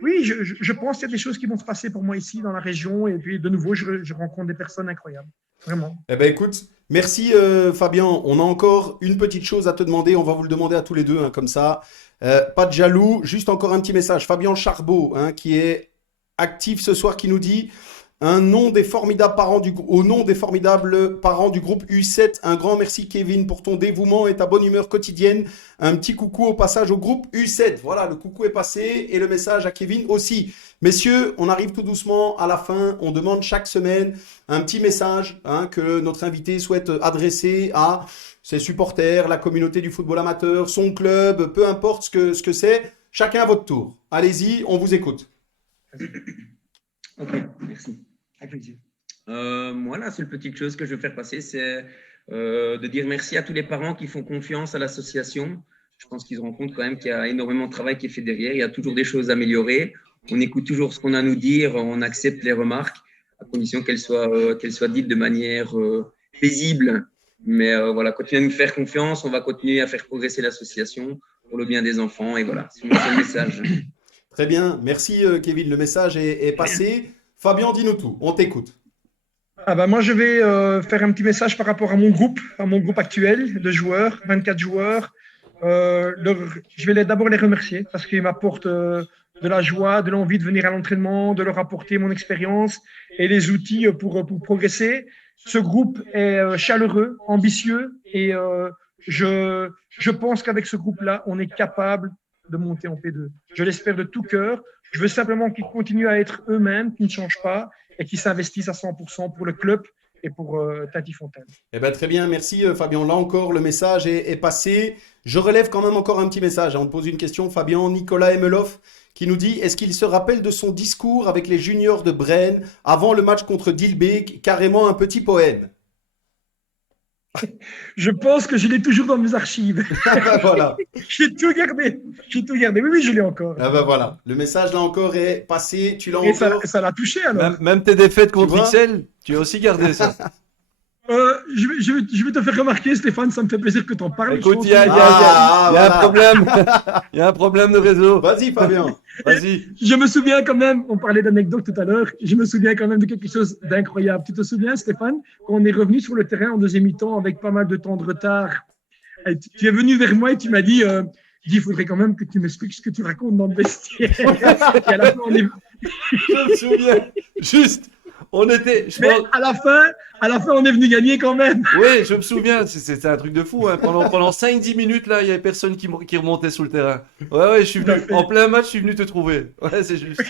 Oui, je pense qu'il y a des choses qui vont se passer pour moi ici dans la région. Et puis, de nouveau, je rencontre des personnes incroyables. Vraiment. Eh ben écoute, merci Fabien. On a encore une petite chose à te demander. On va vous le demander à tous les deux, hein, comme ça. Pas de jaloux. Juste encore un petit message. Fabien Charbot, hein, qui est actif ce soir, qui nous dit un nom des formidables parents au nom des formidables parents du groupe U7. Un grand merci Kevin pour ton dévouement et ta bonne humeur quotidienne. Un petit coucou au passage au groupe U7. Voilà, le coucou est passé et le message à Kevin aussi. Messieurs, on arrive tout doucement à la fin. On demande chaque semaine un petit message, hein, que notre invité souhaite adresser à ses supporters, la communauté du football amateur, son club, peu importe ce que c'est. Chacun à votre tour. Allez-y, on vous écoute. Ok, merci. Avec plaisir. Moi, la seule petite chose que je veux faire passer, c'est de dire merci à tous les parents qui font confiance à l'association. Je pense qu'ils se rendent compte quand même qu'il y a énormément de travail qui est fait derrière. Il y a toujours des choses à améliorer. On écoute toujours ce qu'on a à nous dire. On accepte les remarques, à condition qu'elles soient dites de manière paisible. Mais voilà, continuez à nous faire confiance. On va continuer à faire progresser l'association pour le bien des enfants. Et voilà, c'est mon seul message. Très bien. Merci Kevin. Le message est passé. Fabien, dis-nous tout. On t'écoute. Ah bah moi, je vais faire un petit message par rapport à mon groupe actuel de joueurs, 24 joueurs. Je vais d'abord les remercier parce qu'ils m'apportent de la joie, de l'envie de venir à l'entraînement, de leur apporter mon expérience et les outils pour progresser. Ce groupe est chaleureux, ambitieux et je pense qu'avec ce groupe-là, on est capable de monter en P2. Je l'espère de tout cœur. Je veux simplement qu'ils continuent à être eux-mêmes, qu'ils ne changent pas et qu'ils s'investissent à 100% pour le club et pour Tati Fontaine. Eh ben, très bien, merci Fabien. Là encore, le message est passé. Je relève quand même encore un petit message. On te pose une question, Fabien. Nicolas Emeloff qui nous dit, est-ce qu'il se rappelle de son discours avec les juniors de Braine avant le match contre Dilbeek, carrément un petit poème? Je pense que je l'ai toujours dans mes archives. Ah ben voilà. J'ai tout gardé. Oui, je l'ai encore. Ah ben voilà. Le message là encore est passé. Tu l'as Et encore. ça l'a touché alors. Même tes défaites contre vois XL, tu as aussi gardé ça. Je vais te faire remarquer, Stéphane, ça me fait plaisir que tu en parles. Écoute, Je il y a voilà. un problème. Il y a un problème de réseau. Vas-y Fabien. Vas-y. Je me souviens quand même, on parlait d'anecdotes tout à l'heure, je me souviens quand même de quelque chose d'incroyable. Tu te souviens, Stéphane, quand on est revenu sur le terrain en deuxième mi-temps avec pas mal de temps de retard, et tu es venu vers moi et tu m'as dit, il faudrait quand même que tu m'expliques ce que tu racontes dans le vestiaire. Et à la fin, Je me souviens. Juste, on était. Mais à la fin, on est venu gagner quand même. Oui, je me souviens. C'était un truc de fou. Hein. Pendant 5-10 minutes, là, il n'y avait personne qui remontait sous le terrain. Ouais, je suis venu. En plein match, je suis venu te trouver. Ouais, c'est juste.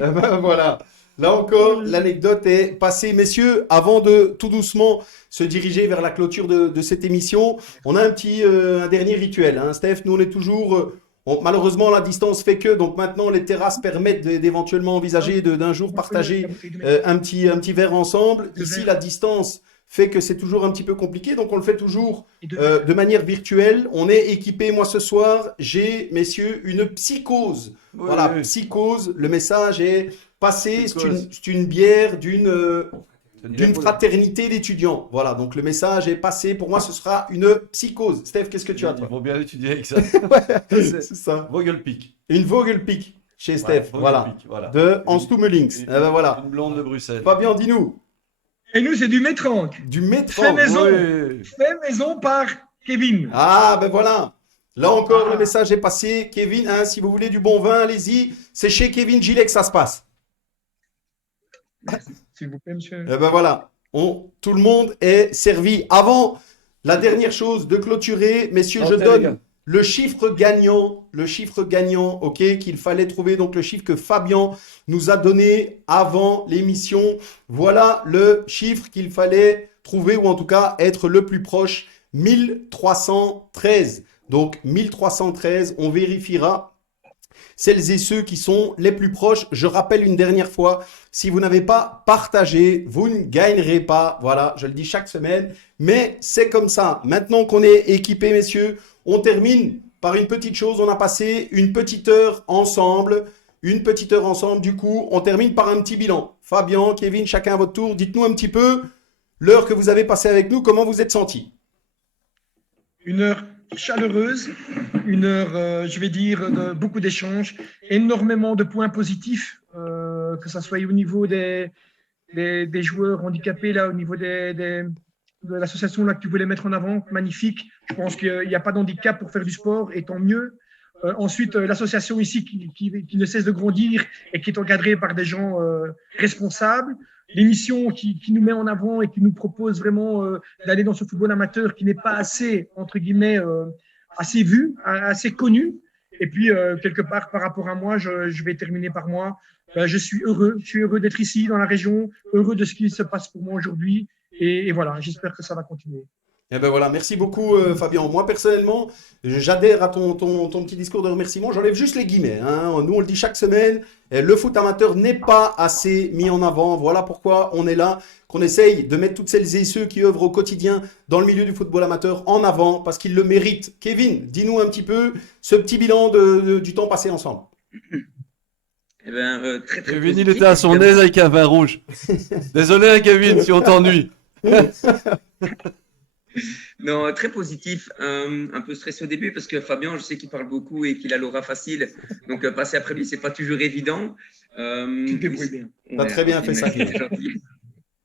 Ah ben voilà. Là encore, l'anecdote est passée. Messieurs, avant de tout doucement se diriger vers la clôture de cette émission, on a un dernier rituel. Hein. Steph, nous on est toujours... malheureusement, la distance fait que, donc maintenant les terrasses permettent d'éventuellement envisager d'un jour partager un petit verre ensemble. Ici, la distance fait que c'est toujours un petit peu compliqué, donc on le fait toujours de manière virtuelle. On est équipé, moi ce soir, j'ai, messieurs, une psychose. Oui, Voilà, oui. psychose, le message est passé, Psychose. c'est une bière d'une fraternité d'étudiants. Voilà, donc le message est passé. Pour moi, ce sera une psychose. Steph, qu'est-ce que tu as, Ils toi? vont bien étudier avec ça. C'est ça. Vogelpick. Une Vogelpick chez Steph, voilà. Vogelpick, voilà. De Hans Stummelings. Une- Eh ben voilà. Une blonde de Bruxelles. Fabien, dis-nous. Et nous, c'est du métranque. Du métro. Fait maison. Oui. Fait maison par Kevin. Ah, ben voilà. Là encore, le message est passé. Kevin, hein, si vous voulez du bon vin, allez-y. C'est chez Kevin Gillet que ça se passe. S'il vous plaît, monsieur. Eh ben voilà. Tout le monde est servi. Avant, la dernière chose de clôturer, messieurs, je Santé, les gars. donne le chiffre gagnant, ok, qu'il fallait trouver, donc le chiffre que Fabien nous a donné avant l'émission. Voilà le chiffre qu'il fallait trouver, ou en tout cas être le plus proche, 1313. Donc 1313, on vérifiera celles et ceux qui sont les plus proches. Je rappelle une dernière fois, si vous n'avez pas partagé, vous ne gagnerez pas. Voilà, je le dis chaque semaine, mais c'est comme ça. Maintenant qu'on est équipés, messieurs, on termine par une petite chose. On a passé une petite heure ensemble. Du coup, on termine par un petit bilan. Fabien, Kevin, chacun à votre tour. Dites-nous un petit peu l'heure que vous avez passée avec nous, comment vous êtes sentis? Une heure chaleureuse, une heure, je vais dire, de beaucoup d'échanges, énormément de points positifs, que ça soit au niveau des joueurs handicapés, là, au niveau de l'association là, que tu voulais mettre en avant, magnifique. Je pense qu'il n'y a pas d'handicap pour faire du sport, et tant mieux. Ensuite, l'association ici qui ne cesse de grandir et qui est encadrée par des gens responsables. L'émission qui nous met en avant et qui nous propose vraiment d'aller dans ce football amateur qui n'est pas assez, entre guillemets, assez vu, assez connu. Et puis, quelque part, par rapport à moi, je vais terminer par moi. Je suis heureux d'être ici dans la région, heureux de ce qui se passe pour moi aujourd'hui. Et voilà, j'espère que ça va continuer. Eh ben voilà, merci beaucoup Fabien. Moi personnellement, j'adhère à ton petit discours de remerciement. J'enlève juste les guillemets, hein. Nous on le dit chaque semaine, le foot amateur n'est pas assez mis en avant. Voilà pourquoi on est là, qu'on essaye de mettre toutes celles et ceux qui œuvrent au quotidien dans le milieu du football amateur en avant parce qu'ils le méritent. Kevin, dis-nous un petit peu ce petit bilan du temps passé ensemble. Eh ben, très Kevin, il positif, était à son évidemment. aise avec un vin rouge. Désolé, hein, Kevin, si on t'ennuie. Non, très positif, un peu stressé au début parce que Fabien, je sais qu'il parle beaucoup et qu'il a l'aura facile. Donc, passer après lui, c'est pas toujours évident. Tu te débrouilles bien. T'as très bien fait ça, c'est gentil.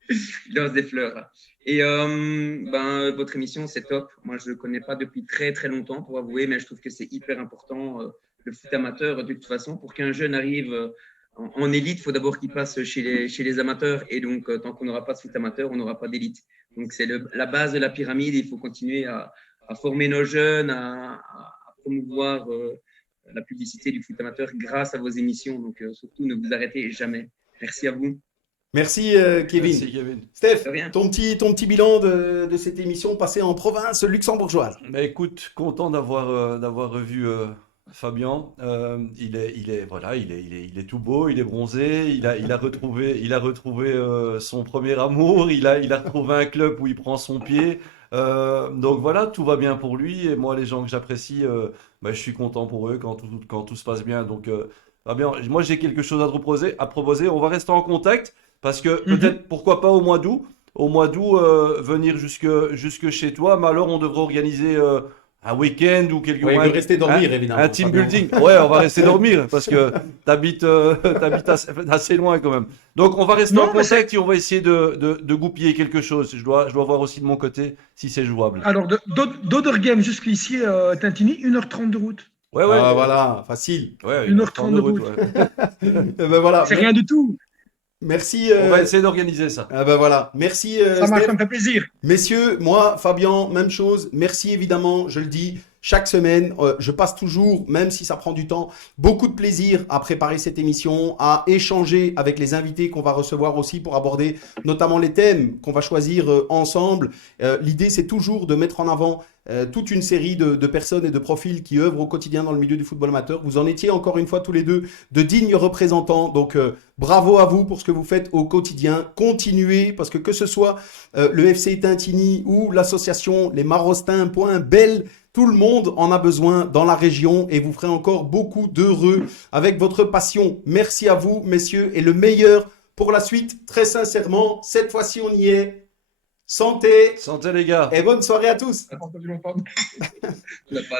Il lance des fleurs. Et votre émission, c'est top. Moi, je ne le connais pas depuis très, très longtemps, pour avouer, mais je trouve que c'est hyper important, le foot amateur, de toute façon. Pour qu'un jeune arrive en élite, il faut d'abord qu'il passe chez les amateurs. Et donc, tant qu'on n'aura pas de foot amateur, on n'aura pas d'élite. Donc, c'est la base de la pyramide. Il faut continuer à former nos jeunes, à promouvoir la publicité du foot amateur grâce à vos émissions. Donc, surtout, ne vous arrêtez jamais. Merci à vous. Merci Kevin. Merci, Kevin. Steph, De rien. ton petit bilan de cette émission passée en province luxembourgeoise. Bah, écoute, content d'avoir revu Fabien. Il est tout beau, il est bronzé, il a retrouvé son premier amour, il a retrouvé un club où il prend son pied. Donc voilà, tout va bien pour lui. Et moi, les gens que j'apprécie, je suis content pour eux quand tout se passe bien. Donc Fabien, moi j'ai quelque chose à proposer. On va rester en contact parce que peut-être, pourquoi pas au mois d'août. Au mois d'août, venir jusque chez toi, mais alors on devrait organiser un week-end ou quelque Ouais, il chose. veut rester dormir, évidemment. Un team Fabien. building. Ouais, on va rester dormir parce que t'habites assez loin quand même. Donc on va rester Non, en mais contact et on va essayer de goupiller quelque chose. Je dois voir aussi de mon côté si c'est jouable. Alors, d'Oderghem jusqu'ici, Tintigny, 1h30 de route. Ouais, Ah voilà, facile. Ouais, 1h30 de route. ouais. Eh ben voilà. C'est rien du tout. Merci. On va essayer d'organiser ça. Ah ben voilà. Merci Ça marche, Steph. ça me fait plaisir. Messieurs, moi, Fabien, même chose. Merci évidemment, je le dis, chaque semaine. Je passe toujours, même si ça prend du temps, beaucoup de plaisir à préparer cette émission, à échanger avec les invités qu'on va recevoir aussi pour aborder notamment les thèmes qu'on va choisir ensemble. L'idée, c'est toujours de mettre en avant toute une série de personnes et de profils qui œuvrent au quotidien dans le milieu du football amateur. Vous en étiez encore une fois tous les deux de dignes représentants. Donc, bravo à vous pour ce que vous faites au quotidien. Continuez, parce que ce soit le FC Tintigny ou l'association Les Marostins.bel, tout le monde en a besoin dans la région et vous ferez encore beaucoup d'heureux avec votre passion. Merci à vous, messieurs, et le meilleur pour la suite. Très sincèrement, cette fois-ci, on y est. Santé Santé les gars. et bonne soirée à tous.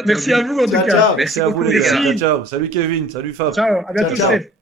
Merci à vous, en tout Ciao, cas. ciao. Merci à vous beaucoup, les gars. merci. Ciao, ciao. Salut Kevin, salut Fab. Ciao, à bientôt, Ciao, ciao. Steph.